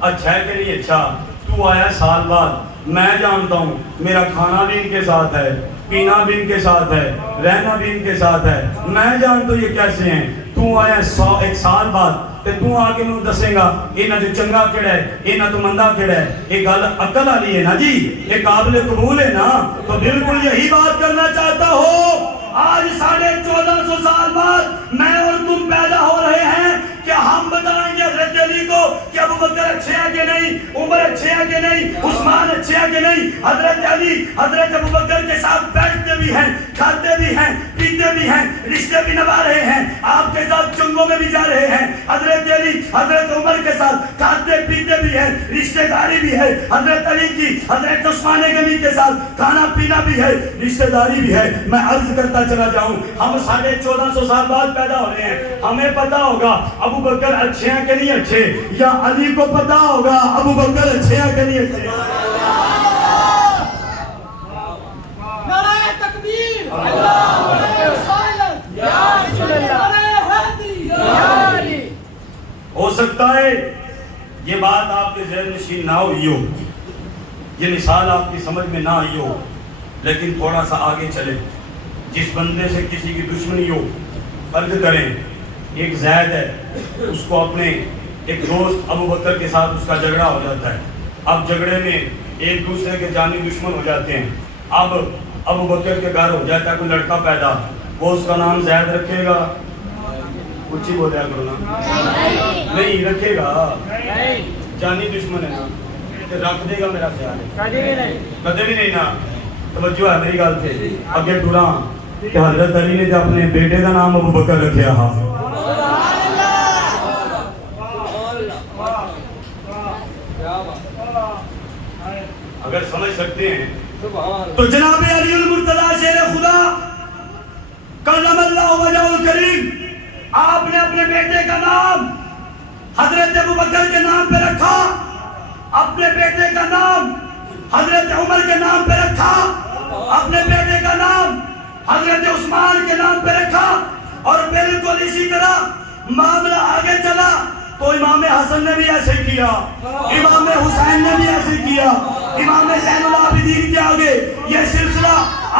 اچھا ہے کہ نہیں اچھا, تو آیا سال بعد, میں جانتا ہوں میرا کھانا بھی ان کے ساتھ ہے, پینا بھی ان کے ساتھ ہے, رہنا بھی ان کے ساتھ ہے, میں جانتا ہوں یہ کیسے ہیں. تو آیا ایک سال بعد تے تو آ کے میں دسے گا یہ جو چنگا کیڑا ہے یہ تو مندا کیڑا ہے, یہ گل عقل والی ہے نا جی, یہ قابل قبول ہے نا. تو بالکل یہی بات کرنا چاہتا ہو. آج 1450 سال بعد میں اور تم پیدا ہو رہے ہیں کہ ہم بتائیں گے حضرت علی کو کہ ابو بکر اچھے ہیں کہ نہیں, عمر اچھے ہیں کہ نہیں, عثمان اچھے ہیں کہ نہیں. حضرت علی حضرت ابو بکر کے ساتھ بیٹھتے بھی ہیں, کھاتے بھی ہیں, پیتے بھی ہیں, رشتے بھی نبھا رہے ہیں, آپ کے ساتھ چنگوں میں بھی جا رہے ہیں. حضرت علی حضرت عمر کے ساتھ کھاتے پیتے بھی ہیں, رشتے داری بھی ہے. حضرت علی کی حضرت عثمان غنی کے ساتھ کھانا پینا بھی ہے, رشتے داری بھی ہے. میں عرض کرتا چلا جاؤں, ہم 1450 سال بعد پیدا ہو رہے ہیں, ہمیں پتا ہوگا ابو بکر اچھے ہیں کہ نہیں اچھے, یا علی کو پتا ہوگا ابو بکر اچھے ہیں کہ نہیں اچھے. نعرہ تکبیر, نعرہ رسالت, نعرہ حیدری, یا علی. ہو سکتا ہے یہ بات آپ کے ذہن نشین نہ ہوئی ہو, یہ مثال آپ کی سمجھ میں نہ آئی ہو, لیکن تھوڑا سا آگے چلے. جس بندے سے کسی کی دشمنی ہو, فرض کریں ایک زید ہے, اس کو اپنے ایک دوست ابو بکر کے ساتھ اس کا جھگڑا ہو جاتا ہے. اب جھگڑے میں ایک دوسرے کے جانی دشمن ہو جاتے ہیں. اب ابو بکر کے گھر ہو جاتا ہے کوئی لڑکا پیدا, وہ اس کا نام زید رکھے گا, کچھ ہی بولیا کرو نا, نہیں رکھے گا, جانی دشمن ہے نا, رکھ دے گا میرا خیال ہے, کدے بھی نہیں نا. توجہ ہے میری گل پہ, اگے ٹوراں کہ حضرت علی نے جو اپنے بیٹے کا نام ابو بکر رکھیا ہا. اگر سمجھ سکتے ہیں تو جناب علی المرتضی شیر خدا کرم اللہ وجہہ الکریم, آپ نے اپنے بیٹے کا نام حضرت ابو بکر کے نام پہ رکھا, اپنے بیٹے کا نام حضرت عمر کے نام پہ رکھا, اپنے بیٹے کا نام حضرت عثمان کے نام پہ رکھا. اور بالکل اسی طرح معاملہ آگے چلا تو امام حسن نے بھی ایسے کیا, امام حسین نے بھی ایسے کیا, امام زین العابدین کے آگے یہ سلسلہ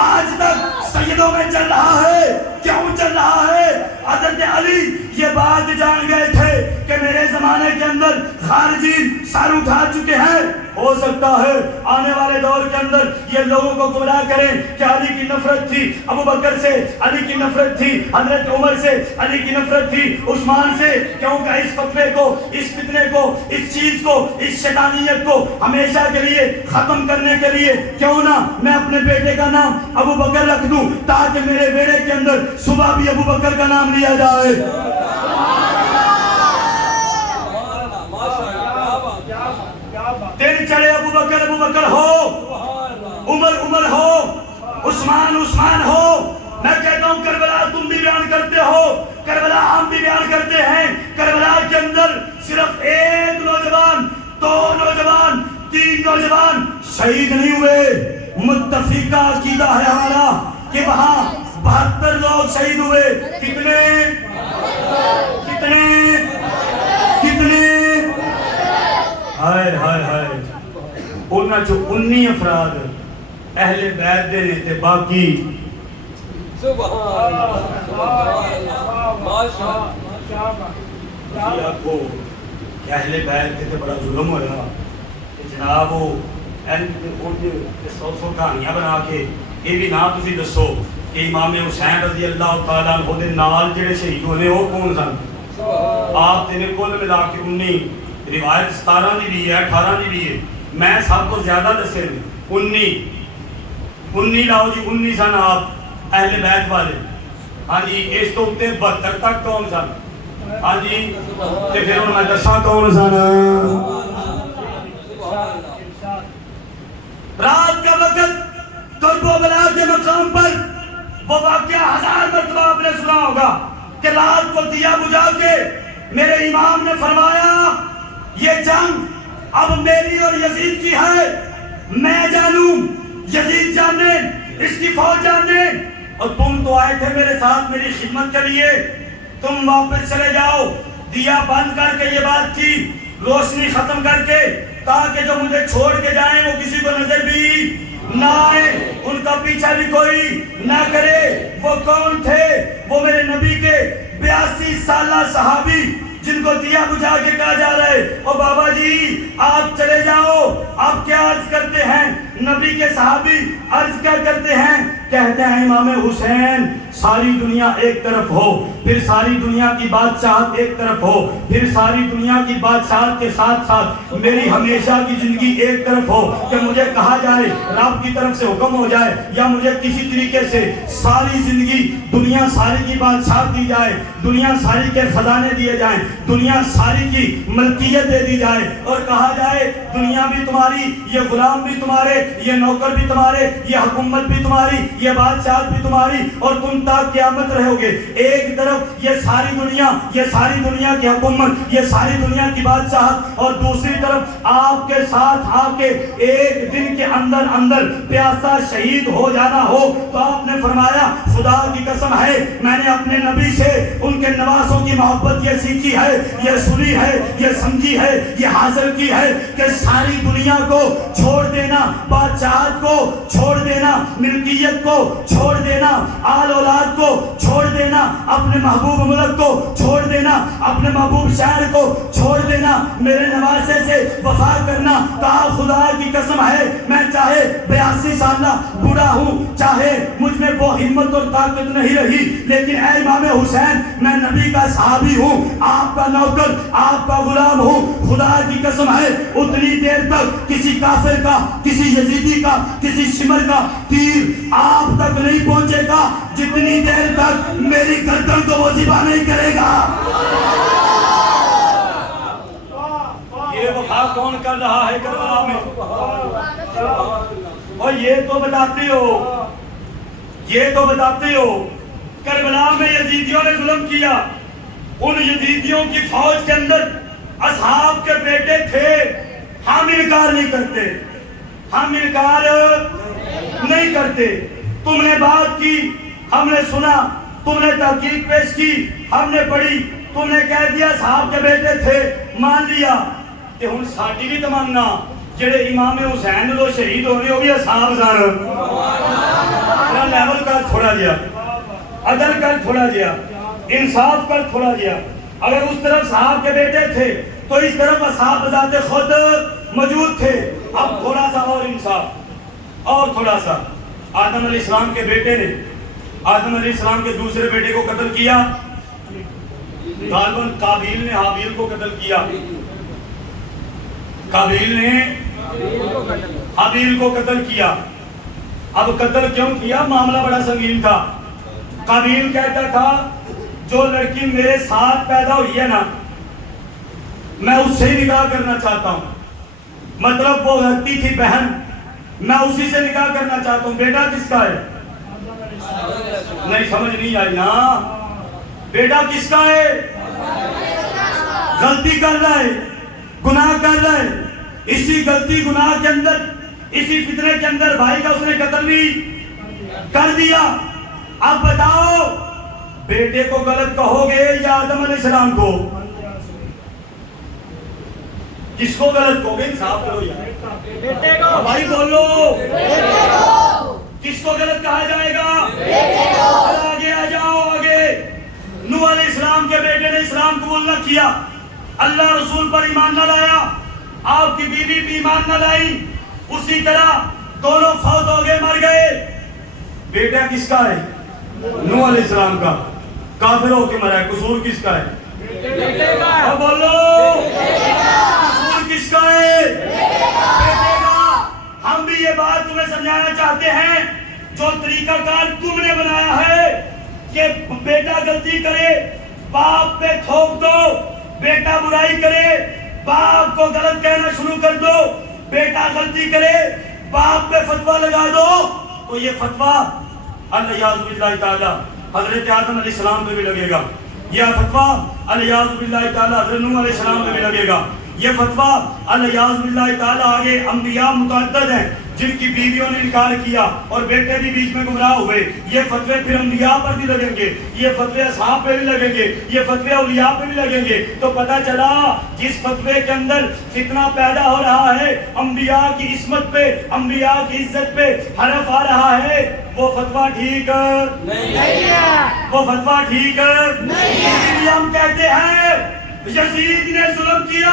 آج تک سیدوں میں چل رہا ہے. کیوں چل رہا ہے؟ حضرت علی یہ بات جان گئے تھے کہ میرے زمانے کے اندر خارجین سر اٹھا چکے ہیں, ہو سکتا ہے آنے والے دور کے اندر یہ لوگوں کو گمراہ کریں کہ علی کی نفرت تھی ابو بکر سے, علی کی نفرت تھی حضرت عمر سے, علی کی نفرت تھی عثمان سے. کیونکہ اس فتوے کو, اس فتنے کو, اس چیز کو, اس شیطانیت کو ہمیشہ کے لیے ختم کرنے کے لیے کیوں نہ میں اپنے بیٹے کا نام ابو بکر رکھ دوں, تاکہ میرے بیڑے کے اندر صبح بھی ابو بکر کا نام لیا جائے. دن چڑھے ابو بکر ہو, عمر ہو, عثمان ہو. میں کہتا ہوں کربلا تم بھی بیان کرتے ہو, کربلا ہم بھی بیان کرتے ہیں. کربلا کے اندر صرف ایک نوجوان, 2 نوجوان, 3 نوجوان شہید نہیں ہوئے. متفقہ عقیدہ ہے ہمارا کہ وہاں 72 لوگ شہید ہوئے. کتنے ہائے ہائے ہائے, انہاں جو 19 افراد اہل بیت دے نے تے باقی سبحان اللہ, ماشاءاللہ. کو اہل بیت تے بڑا ظلم ہویا, جناب وہ سو کہانیاں بنا کے یہ بھی نہ تسی دسو کہ امام حسین رضی اللہ تعالیٰ عنہ دے نال جڑے شہید ہونے وہ کون سن؟ آپ نے کل ملا کے 19 روایت 17 دی بھی ہے 18 دی بھی ہے، میں سب کو زیادہ دسے 19 لاؤ جی 19 سن آپ اہل بیت والے، ہاں جی اس تو اتے 72 تک کون سن؟ ہاں جی تے پھر ان میں دساں کون سن؟ رات کا وقت قرب و بلا کے مقام پر وہ واقعہ 1000 مرتبہ آپ نے سنا ہوگا کہ رات کو دیا بجھا کے میرے امام نے فرمایا یہ جنگ اب میری اور یزید کی ہے، میں جانوں یزید جانے اس کی فوج جانے، اور تم تو آئے تھے میرے ساتھ میری خدمت کے لیے، تم واپس چلے جاؤ۔ دیا بند کر کے یہ بات کی، روشنی ختم کر کے، تاکہ جو مجھے چھوڑ کے جائیں وہ کسی کو نظر بھی نہ آئے، ان کا پیچھا بھی کوئی نہ کرے۔ وہ کون تھے؟ وہ میرے نبی کے 82 سالہ صحابی جن کو دیا بجھا کے کہا جا رہا ہے او بابا جی آپ چلے جاؤ۔ آپ کیا عرض کرتے ہیں؟ نبی کے صحابی عرض کیا کرتے ہیں؟ کہتے ہیں امام حسین ساری دنیا ایک طرف ہو، پھر ساری دنیا کی بادشاہت ایک طرف ہو، پھر ساری دنیا کی بادشاہت کے ساتھ ساتھ میری ہمیشہ کی زندگی ایک طرف ہو، کہ مجھے کہا جائے رب کی طرف سے حکم ہو جائے یا مجھے کسی طریقے سے ساری زندگی دنیا ساری کی بادشاہت دی جائے، دنیا ساری کے خزانے دیے جائیں، دنیا ساری کی ملکیت دے دی جائے اور کہا جائے دنیا بھی تمہاری، یہ غلام بھی تمہارے، یہ نوکر بھی تمہارے، یہ حکومت بھی تمہاری، یہ بادشاہت بھی تمہاری، اور تم تا قیامت رہو گے۔ ایک طرف یہ ساری دنیا کی حکومت، یہ ساری دنیا کی بادشاہت، اور دوسری طرف آپ کے ساتھ آ کے ایک دن کے اندر پیاسا شہید ہو جانا ہو۔ تو آپ نے فرمایا خدا کی قسم ہے میں نے اپنے نبی سے ان کے نواسوں کی محبت یہ سیکھی ہے، یہ سنی ہے، یہ سمجھی ہے، یہ حاصل کی ہے کہ ساری دنیا کو چھوڑ دینا، بادشاہت کو چھوڑ دینا، ملکیت کو چھوڑ دینا، آل اولاد کو چھوڑ دینا، اپنے محبوب ملک کو چھوڑ دینا، اپنے محبوب شہر کو چھوڑ دینا، میرے نواسے سے وفا کرنا۔ کہا خدا کی قسم ہے میں چاہے 82 سالہ بوڑھا ہوں، چاہے مجھ میں وہ ہمت اور طاقت نہیں رہی، لیکن اے امام حسین میں نبی کا صحابی ہوں، آپ کا نوکر، آپ کا غلام ہوں، خدا کی قسم ہے اتنی دیر تک کسی کافر کا، کسی یزیدی کا، کسی شمر کا تیر آپ تک نہیں پہنچے گا جتنی دیر تک میری گردن کو وہ ذبح نہیں کرے گا۔ یہ وفا کون کر رہا ہے کربلا میں؟ اور یہ تو بتاتے ہو کربلا میں یزیدیوں نے ظلم کیا، ان یزیدیوں کی فوج کے اندر اصحاب کے بیٹے تھے، ہم انکار نہیں کرتے، تم نے بات کی، ہم نے سنا، تم نے تحقیق پیش کی، ہم نے پڑھی، تم نے کہہ دیا صحاب کے بیٹے تھے، مان لیا کہ ہن ساڈی بھی تمنا جڑے امام حسین لو شہید ہونے وہ بھی اصحاب سن۔ لیول کر تھوڑا جیا، عدل کر تھوڑا جیا، انصاف کر تھوڑا جیا۔ اگر اس طرف صحاب کے بیٹے تھے تو اس طرف اصحاب بذات خود موجود تھے۔ اب تھوڑا سا اور انصاف، اور تھوڑا سا آدم علیہ السلام کے بیٹے نے آدم علیہ السلام کے دوسرے بیٹے کو قتل کیا، غالباً قابیل نے حابیل کو قتل کیا، قابیل نے حابیل کو قتل کیا۔ اب قتل کیوں کیا؟ معاملہ بڑا سنگین تھا۔ قابیل کہتا تھا جو لڑکی میرے ساتھ پیدا ہوئی ہے نا میں اس سے نکاح کرنا چاہتا ہوں، مطلب وہ لڑکی تھی بہن، میں اسی سے نکاح کرنا چاہتا ہوں۔ بیٹا کس کا ہے؟ نہیں سمجھ نہیں آئی نا، بیٹا کس کا ہے؟ غلطی کر رہا ہے، گناہ کر رہا ہے، اسی غلطی گناہ کے اندر، اسی فتنے کے اندر بھائی کا اس نے قتل بھی کر دیا۔ اب بتاؤ بیٹے کو غلط کہو گے یا آدم علیہ السلام کو؟ کس کو غلط کہو گے؟ انصاف کرو یار، بیٹے کو بھائی بولو، کس کو غلط کہا جائے گا؟ آگے آ جاؤ آگے۔ نوح علیہ السلام کے بیٹے نے اسلام قبول نہ کیا، اللہ رسول پر ایمان نہ لایا، آپ کی بیوی بھی ایمان نہ لائی، اسی طرح دونوں فوت ہو گئے، مر گئے۔ بیٹا کس کا ہے؟ نوح علیہ السلام کا، کافر ہو کے مرا ہے، قصور کس کا ہے؟ اب بولو، قصور کس کا ہے؟ بیٹے کا۔ ہم بھی یہ بات تمہیں سمجھانا چاہتے ہیں، جو طریقہ کار تم نے بنایا ہے کہ بیٹا غلطی کرے باپ پہ تھوپ دو، بیٹا برائی کرے باپ کو غلط کہنا شروع کر دو، بیٹا غلطی کرے باپ پہ فتویٰ لگا دو، تو یہ فتویٰ الیاذ باللہ تعالی حضرت آدم علیہ السلام پہ بھی لگے گا، یہ فتویٰ الیاذ باللہ تعالی حضرت نوح علیہ السلام پہ بھی لگے گا، یہ فتویٰ الیاذ باللہ تعالی آگے انبیاء متعدد ہیں جن کی بیویوں نے انکار کیا اور بیٹے بھی بیچ میں گمراہ ہوئے، یہ فتوے پھر انبیاء پر بھی لگیں گے، یہ فتوے اصحاب پہ بھی لگیں گے، یہ فتوے اولیاء پہ بھی لگیں گے۔ تو پتہ چلا جس فتوے کے اندر فتنہ پیدا ہو رہا ہے، انبیاء کی عصمت پہ، انبیاء کی عزت پہ حرف آ رہا ہے، وہ فتویٰ ٹھیک نہیں ہے، وہ فتویٰ ٹھیک نہیں ہے۔ اسی لیے ہم کہتے ہیں یزید نے ظلم کیا۔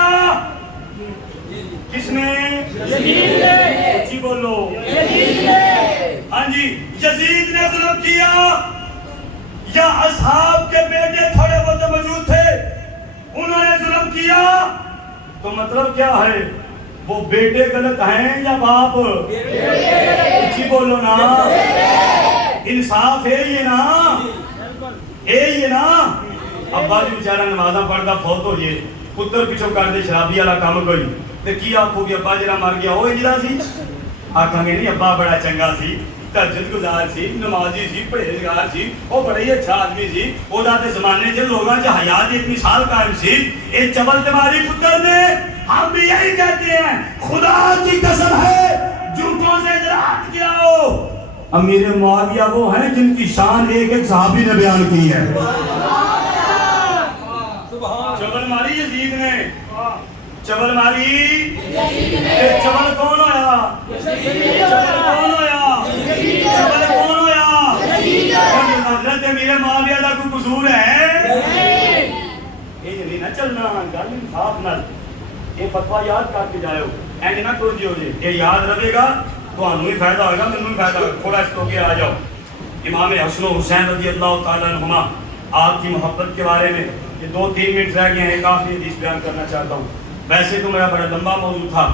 کس نے؟ یزید نے۔ جی بولو، یزید نے۔ ہاں جی، یزید نے ظلم کیا یا اصحاب کے بیٹے تھوڑے بہت موجود تھے انہوں نے ظلم کیا؟ تو مطلب کیا ہے؟ وہ بیٹے غلط ہیں یا باپ؟ جی بولو نا، انصاف ہے یہ نا، ہے یہ نا۔ ابا جی بیچارہ نمازاں پڑھتا فوت ہو جائے، پتر پیچھو کر دے شرابی والا کام کوئی، تے کی آکھو گے ابا جڑا مر گیا وہ اجلا سی؟ آکھاں گے نہیں ابا بڑا چنگا سی، تہجد گزار سی، نمازی سی، پرہیزگار سی، وہ بڑا ہی اچھا آدمی سی، او دا تے زمانے چ لوگاں چ حیات اتنی سال قائم سی، اے چبل تمہاری پتر نے۔ ہم بھی یہی کہتے ہیں، خدا کی قسم ہے جھوٹوں سے ذرا ہٹ گراؤ۔ امیر معاویہ وہ ہیں جن کی شان ایک ایک صحابی نے بیان کی ہے۔ چبل ماری یزید نے، چبل ماری چبل کون ہویا؟ چبل کون ہویا؟ چبل کون ہویا؟ حضرت امیر معاویہ دا کوئی قصور ہے؟ یہ نہیں نہ چلنا، گل انصاف نال۔ یہ فتویٰ یاد کر کے جائے، اینج نہ ٹر جیو جی، یہ یاد رہے گا تمہیں ہی فائدہ ہوگا، مینوں بھی فائدہ ہوگا۔ تھوڑا اس تو کے آ جاؤ، امام حسن و حسین رضی اللہ تعالیٰ عنہما، آپ کی محبت کے بارے میں یہ 2-3 منٹ رہ گئے ہیں، کافی حدیث بیان کرنا چاہتا ہوں۔ ویسے تو میرا بڑا لمبا موضوع تھا،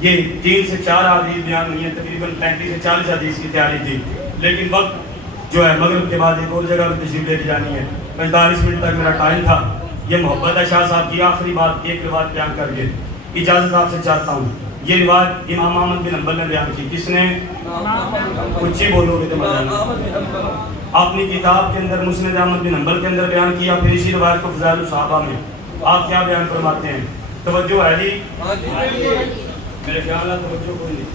یہ 3 سے 4 حدیث بیان ہوئی ہیں، تقریباً 35 سے 40 حدیث کی تیاری تھی، لیکن وقت جو ہے مغرب کے بعد ایک اور جگہ بھی تشریف لے کے جانی ہے، 45 منٹ تک میرا ٹائم تھا۔ یہ محبت ہے شاہ صاحب کی آخری بات ایک روایت بیان کر کے اجازت آپ سے چاہتا ہوں۔ یہ روایت امام احمد بن حنبل نے بیان کی۔ کس نے؟ کچھ ہی بولو گے تو مزہ نہیں۔ اپنی کتاب کے اندر مسند احمد بن حنبل کے اندر بیان کیا، پھر اسی روایت کو فضائل الصحابہ میں آپ کیا بیان فرماتے ہیں؟ توجہ ہے جی؟ میرے خیال ہے توجہ کوئی نہیں۔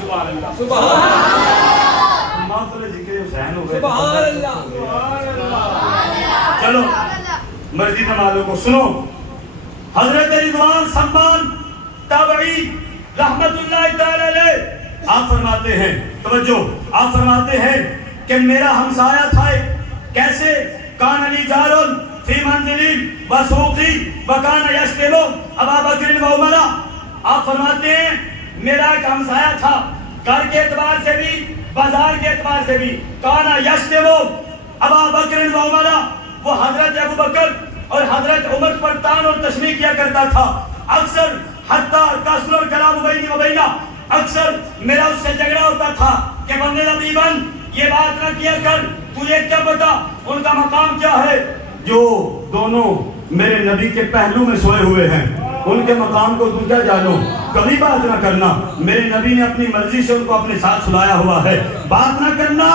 سبحان اللہ، سبحان اللہ، محفل ذکر حسین ہو گئے۔ سبحان اللہ، چلو مرضی نمازوں کو سنو۔ حضرت رضوان سلمان تابعی رحمت اللہ تعالی علیہ آپ فرماتے ہیں، توجہ، آپ فرماتے ہیں کہ میرا ہمسایہ تھا ایک، کیسے؟ کان علی جارن فی منزلی وسوقی وکان یشتبو ابا بکر و عمر۔ آپ فرماتے ہیں میرا ایک ہمسایہ تھا، گھر کے اعتبار سے بھی بازار کے اعتبار سے بھی، کان یشتبو ابا بکر و عمر، وہ حضرت ابو بکر اور حضرت عمر پر تان اور تشنیع کیا کرتا تھا، اکثر حتی کسر الکلام بینی و بینہ، اکثر میرا اس سے جھگڑا ہوتا تھا کہ بندے نبیبن یہ بات نہ کیا کر، تجھے کیا پتا ان کا مقام کیا ہے؟ جو دونوں میرے نبی کے پہلو میں سوئے ہوئے ہیں ان کے مقام کو تم کیا جانو، کبھی بات نہ کرنا، میرے نبی نے اپنی مرضی سے ان کو اپنے ساتھ سلایا ہوا ہے، بات نہ کرنا۔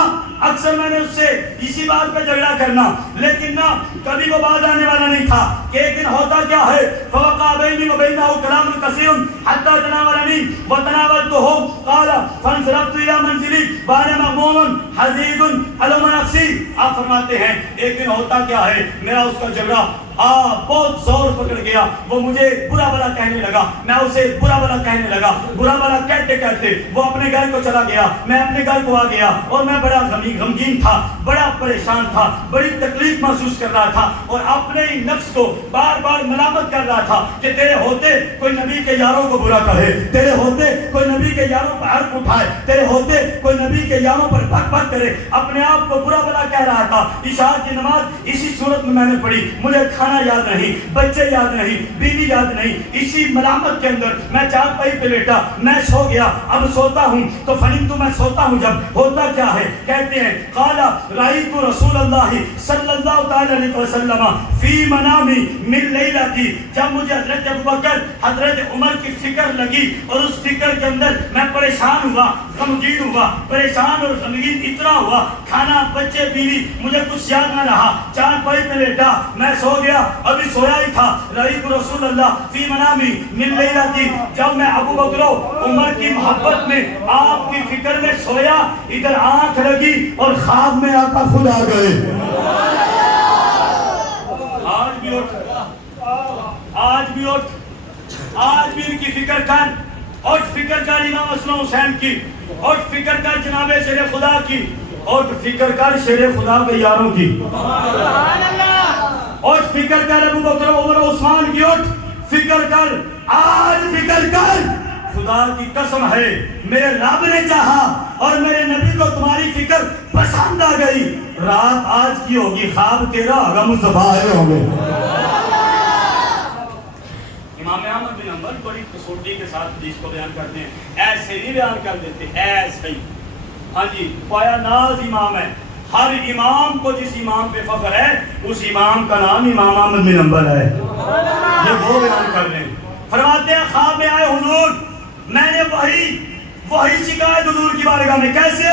اکثر میں نے اس سے اسی بات پہ جھگڑا کرنا، لیکن نہ کبھی وہ باز آنے والا نہیں تھا کہ ایک دن ہوتا کیا ہے، فوقع بینی و بینہ کلام کثیر حتی تناولنی وتناولتہ قال فانصرفت الی منزلی وانا مغموم حزین علم نفسی۔ آپ فرماتے ہیں ایک دن ہوتا کیا ہے، میرا اس کا جھگڑا بہت زور پکڑ گیا، وہ مجھے برا بلا کہنے لگا، میں اسے برا بلا کہنے لگا، برا بلا کہتے کہتے وہ اپنے گھر کو چلا گیا، میں اپنے گھر کو آ گیا اور میں بڑا غمگین تھا، بڑا پریشان تھا، بڑی تکلیف محسوس کر رہا تھا اور اپنے ہی نفس کو بار بار ملامت کر رہا تھا کہ تیرے ہوتے کوئی نبی کے یاروں کو برا کہے، تیرے ہوتے کوئی نبی کے یاروں پر حرف اٹھائے، تیرے ہوتے کوئی نبی کے یاروں پر بک بک کرے، اپنے آپ کو برا بلا کہہ رہا تھا۔ عشاء کی نماز اسی صورت میں نے پڑھی، مجھے کھانا یاد نہیں، بچے یاد نہیں، بیوی یاد نہیں، اسی ملامت کے اندر میں چارپائی پہ لیٹا، میں سو گیا۔ اب سوتا ہوں تو فننتو، میں سوتا ہوں جب ہوتا کیا ہے، کہتے ہیں قال رأیت رسول اللہ صلی اللہ تعالی علیہ وسلم فی منامی من لیلتی، جب مجھے حضرت ابوبکر حضرت عمر کی فکر لگی اور اس فکر کے اندر میں پریشان ہوا، غمگین ہوا، پریشان اور غمگین اتنا ہوا، کھانا بچے بیوی مجھے کچھ یاد نہ رہا، چارپائی پہ لیٹا، میں سو گیا، ابھی سویا ہی تھا۔ رأیت رسول اللہ فی منامی من لیلتی، جب میں ابوبکر عمر کی محبت میں آپ کی فکر میں سویا، ادھر آنکھ لگی اور خواب میں آقا خود آ گئے۔ آج بھی اٹھ، آج بھی اٹھ، آج بھی ان کی فکر کر، اور فکر کر امام حسن حسین کی، اور فکر کر جناب شیر خدا کی، اور فکر کر شیر خدا کے یاروں کی، اور فکر کر ابو بکر عمر عثمان کی، اٹھ فکر کر، آج فکر کر۔ خدا کی قسم ہے میرے رب نے چاہا اور میرے نبی کو تمہاری فکر پسند آ گئی، رات آج کی ہوگی، خواب تیرا ہوگا، مصطفیٰ آئے ہوں گے۔ امام احمد بن حنبل بڑی کسوٹی کے ساتھ حدیث کو بیان کرتے ہیں، ایسے نہیں بیان کر دیتے، ایسے ہی، ہاں جی، پایا ناز امام ہے، ہر امام کو جس امام پہ فخر ہے اس امام کا نام امام احمد بن حنبل ہے، یہ وہ بیان کر رہے ہیں۔ فرماتے ہیں خواب میں آئے حضور، میں نے وہی شکایت حضور کی بارگاہ میں، کیسے؟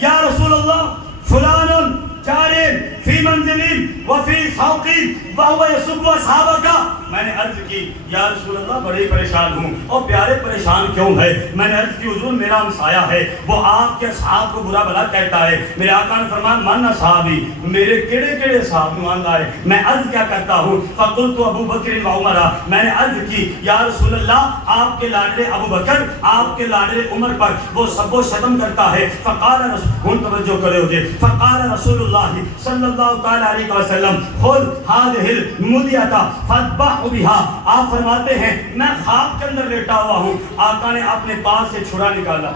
یا رسول اللہ فلان جارن فی منزلی وفی سوقی وہو یسب اصحابک، میں نے عرض کی یا رسول اللہ بڑے پریشان ہوں، اور پیارے پریشان کیوں ہے؟ میں نے عرض کی حضور میرا ہمسایہ ہے، وہ آپ کے اصحاب کو برا بلا کہتا ہے۔ میرے آقا نے فرمایا من اصحابی، میرے کیڑے کیڑے اصحاب نمان لائے؟ میں عرض کیا کرتا ہوں؟ فقلت ابو بکر و عمر، میں نے عرض کی یا رسول اللہ آپ کے لاڈلے ابو بکر آپ کے لاڈلے عمر پر وہ سب و شتم کرتا ہے۔ فقال رسول، توجہ کرے ہو جے، فقال رسول اللہ صلی اللہ تعالی علیہ وسلم خذ هذه المدیۃ فاذبح بها، آپ فرماتے ہیں میں خواب کے اندر لیٹا ہوا ہوں، آقا نے اپنے پاس سے چھڑا نکالا،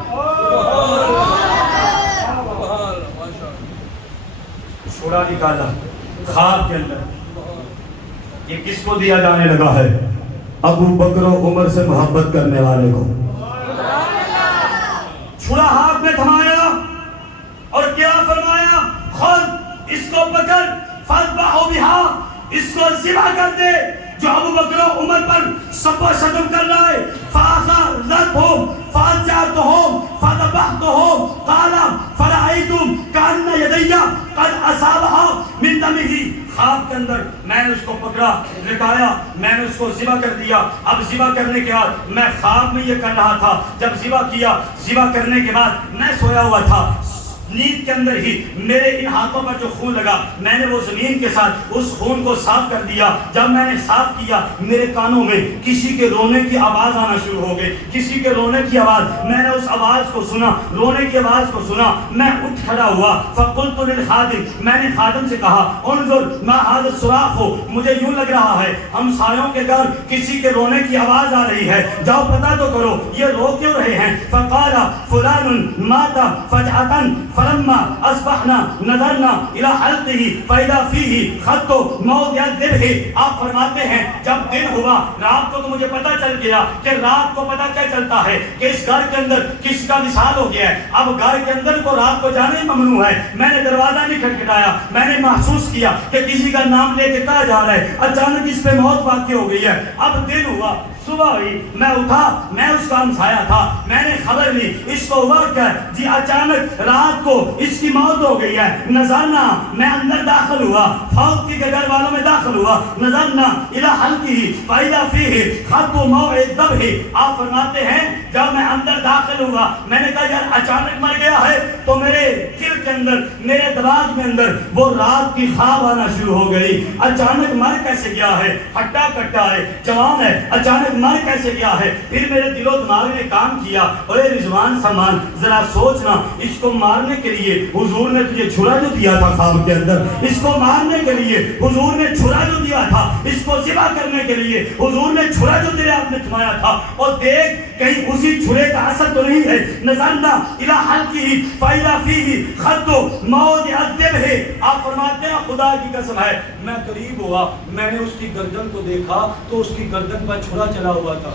چھڑا نکالا خواب کے اندر، یہ کس کو دیا جانے لگا ہے؟ ابو بکر و عمر سے محبت کرنے والے کو۔ چھڑا ہاتھ میں تھمایا اور کیا فرمایا؟ خود اس کو پکڑ، فاذبح بها، اس کو ذبح کر دے جو ابو بکر و عمر پر سب و شتم کر رہا ہے۔ فاخذتهم فاذبحتهم فذبحتهم قال فرأيتم كأن يدي قد أصابها من دمه، خواب کے اندر میں نے اس کو پکڑا، لٹایا، میں نے اس کو ذبح کر دیا۔ اب ذبح کرنے کے بعد میں خواب میں یہ کر رہا تھا، جب ذبح کیا، ذبح کرنے کے بعد میں سویا ہوا تھا، نیند کے اندر ہی میرے ان ہاتھوں پر جو خون لگا، میں نے وہ زمین کے ساتھ اس خون کو صاف کر دیا۔ جب میں نے صاف کیا، میرے کانوں میں کسی کے رونے کی آواز آنا شروع ہو گئی، کسی کے رونے کی آواز، میں نے اس آواز کو سنا، رونے کی آواز کو سنا، میں اٹھ کھڑا ہوا۔ فقلت للخادم، میں نے خادم سے کہا انظر ما هذا الصراخ، مجھے یوں لگ رہا ہے ہمسایوں کے گھر کسی کے رونے کی آواز آ رہی ہے، جاؤ پتہ تو کرو یہ رو کیوں رہے ہیں۔ فقال فلان مات فجأة فلما اصبحنا نظرنا الى حلقه فاذا فيه خط موضع الذبح، آپ فرماتے ہیں جب دن ہوا، رات کو تو مجھے پتہ چل گیا کہ رات کو پتہ کیا چلتا ہے کہ اس گھر کے اندر کس کا وصال ہو گیا ہے، اب گھر کے اندر کو رات کو جانا ہی ممنوع ہے۔ میں نے دروازہ نہیں کھٹکھٹایا، میں نے محسوس کیا کہ کسی کا نام لے کے کہا جا رہا ہے، اچانک اس پہ موت واقع ہو گئی ہے۔ اب دن ہوا، صبح ہوئی میں اٹھا میں اس کا ہمسایا تھا میں نے خبر لی اس کو ہوا کیا جی اچانک رات کو اس کی موت ہو گئی ہے نظرنا میں اندر داخل ہوا فوت کی گھر والوں میں داخل ہوا نظرنا الى حلقه فاذا فيه خط موعد ذبح آپ فرماتے ہیں جب میں اندر داخل ہوا میں نے کہا یار اچانک مر گیا ہے تو میرے دل کے اندر میرے دماغ میں اندر وہ رات کی خواب آنا شروع ہو گئی اچانک مر کیسے گیا ہے ہٹا کٹا ہے جوان ہے اچانک مر کیسے گیا ہے پھر میرے دل و دماغ نے کام کیا اور اے رضوان سامان ذرا سوچنا اس کو مارنے کے لیے حضور نے تجھے چھرا جو دیا تھا خواب کے اندر اس کو مارنے کے لیے حضور نے چھرا جو دیا تھا اس کو ذبح کرنے کے لیے حضور نے چھرا جو تیرے آپ نے تھمایا تھا اور دیکھ کہیں اسی چھرے کا اثر تو نہیں ہے نظرنا الى حلقه فاذا فيه خط موضع الذبح آپ فرماتے ہیں خدا کی قسم ہے میں قریب ہوا میں نے اس کی گردن کو دیکھا تو اس کی گردن پر چھرا چلا ہوا تھا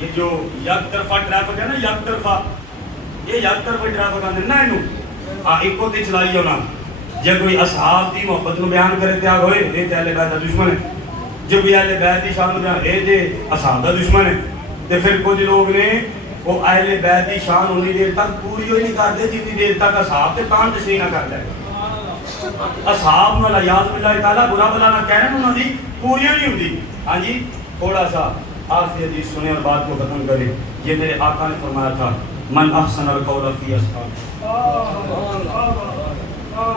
یہ جو یک طرفہ ٹریفک ہے نا یک طرفہ یہ یک طرفہ ٹریفک آنے نا انہوں ایک کو تے چلائی ہونا جب کوئی اصحاب دی محبت نو بیان کرے تے آگ ہوئے اے تے اہل بیت دا دشمن ہے جب کوئی اہل بیت دی شان نو بیان اے تے اصحاب دا دشمن ہے تے پھر کچھ لوگ نے وہ اہل بیت دی شان ہونی دیر تک پوری ہوئی نہیں کرتے جتنی دیر تک اصحاب تے تان تشریح نہ کر لے اصحاب نو یاد باللہ تعالیٰ برا بلا نہ کہنے انہوں دی پوری نہیں ہوندی ہاں جی تھوڑا سا آخری حدیث سنے اور بات کو ختم کرے یہ میرے آقا نے فرمایا تھا من احسن القول فی اصحاب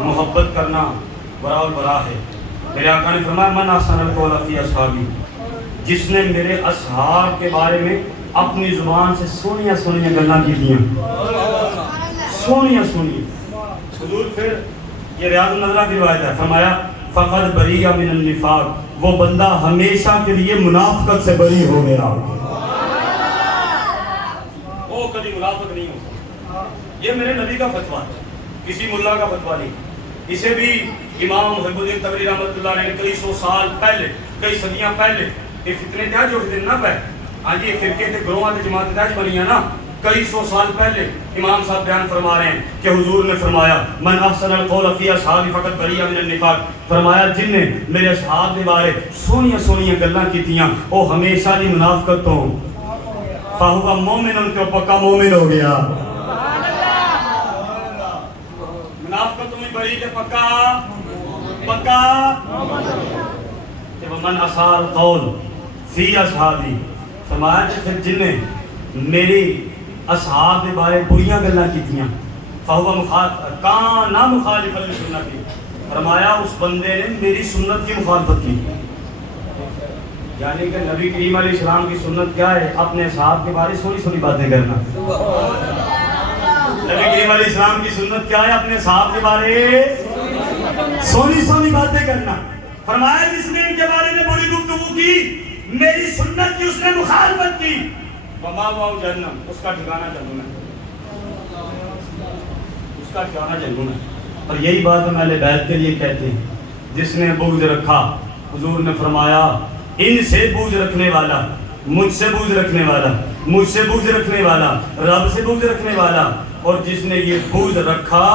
محبت کرنا برا اور برا ہے میرے آقا نے فرمایا من احسن القول فی اصحابی جس نے میرے اصحاب کے بارے میں اپنی زبان سے سونیاں سونیاں گلاں کی دیا سونیاں سونیاں حضور پھر یہ ریاض النظرہ کی روایت ہے فرمایا فقد بریہ من النفاق وہ بندہ ہمیشہ کے لیے منافقت سے بری ہو گیا وہ کبھی منافق نہیں ہو سکتا یہ میرے نبی کا فتویٰ ہے کسی ملا کا فتویٰ نہیں اسے بھی امام محب الدین تبری رحمۃ اللہ نے کئی سو سال پہلے کئی صدیاں پہلے یہ فتنے تھے جو فتنے نہ پہ ہاں جی فرقے تھے گروہ والے جماعتیں تھے بنی ہیں نا کئی سو سال پہلے امام صاحب بیان فرما رہے ہیں کہ حضور نے فرمایا من احسن القول فی اصحابی فقط بریہ من النفاق فرمایا جن نے میرے اصحاب کے بارے سونیاں سونیاں گلاں کیتیاں وہ ہمیشہ دی منافقت تو فہو مومن ان کے پکا مومن ہو گیا منافقت میں بڑی کہ پکا پکا کہ من اصحاب القول فی اصحابی فرمایا کہ جن نے میری اصحاب کے بارے بریاں گلاں کیتیاں فہو مخالف کانا مخالف لسنتی فرمایا اس بندے نے میری سنت کی مخالفت کی یعنی کہ نبی کریم علیہ السلام کی سنت کیا ہے اپنے اصحاب کے بارے سونی سونی باتیں کرنا نبی کریم علیہ السلام کی سنت کیا ہے اپنے اصحاب کے بارے سونی سونی باتیں کرنا فرمایا جس نے ان کے بارے میں بڑی گفتگو کی میری سنت کی اس نے مخالفت کی وما واو جہنم اس کا ٹھکانہ جہنم ہے اس کا ٹھکانہ جہنم ہے اور یہی بات ہم اہل بیت کے لیے کہتے ہیں جس نے بغض رکھا حضور نے فرمایا ان سے بغض رکھنے والا مجھ سے بغض رکھنے والا مجھ سے بغض رکھنے والا رب سے بغض رکھنے والا اور جس نے یہ بغض رکھا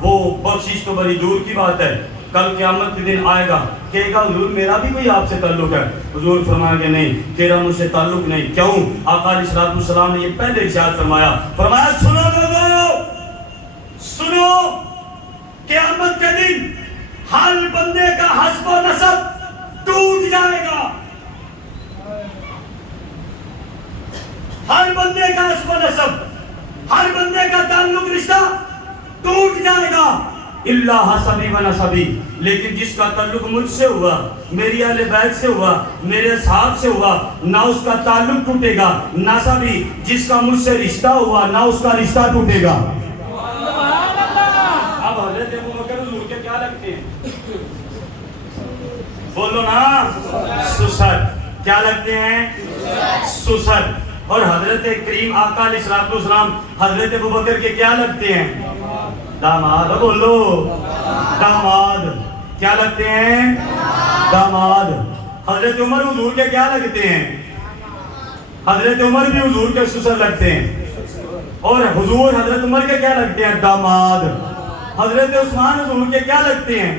وہ بخشش تو بڑی دور کی بات ہے کل قیامت کے دن آئے گا کہے گا حضور میرا بھی کوئی آپ سے تعلق ہے حضور فرمایا کہ نہیں تیرا مجھ سے تعلق نہیں کیوں آقا علیہ الصلوۃ والسلام نے یہ پہلے ارشاد فرمایا سنو لوگو سنو قیامت کے دن ہر بندے کا حسب و نسب ٹوٹ جائے گا ہر بندے کا حسب و نسب ہر بندے کا تعلق رشتہ ٹوٹ جائے گا اللہ حسبی و نسبی لیکن جس کا تعلق مجھ سے ہوا میری اہل بیت سے ہوا میرے اصحاب سے ہوا نہ اس کا تعلق ٹوٹے گا نسبی جس کا مجھ سے رشتہ ہوا نہ اس کا رشتہ ٹوٹے گا اب حضرت ابو بکر حضور کے کیا لگتے ہیں بولو نا سسر کیا لگتے ہیں سسر اور حضرت کریم آقا علیہ الصلوۃ والسلام حضرت ابو بکر کے کیا لگتے ہیں داماد بولو داماد کیا لگتے ہیں داماد حضرت عمر حضور کے کیا لگتے ہیں حضرت عمر بھی حضور کے سسر لگتے ہیں اور حضور حضرت عمر کے کیا لگتے ہیں داماد حضرت عثمان حضور کے کیا لگتے ہیں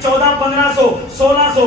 1400, 1500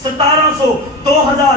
1700, 2000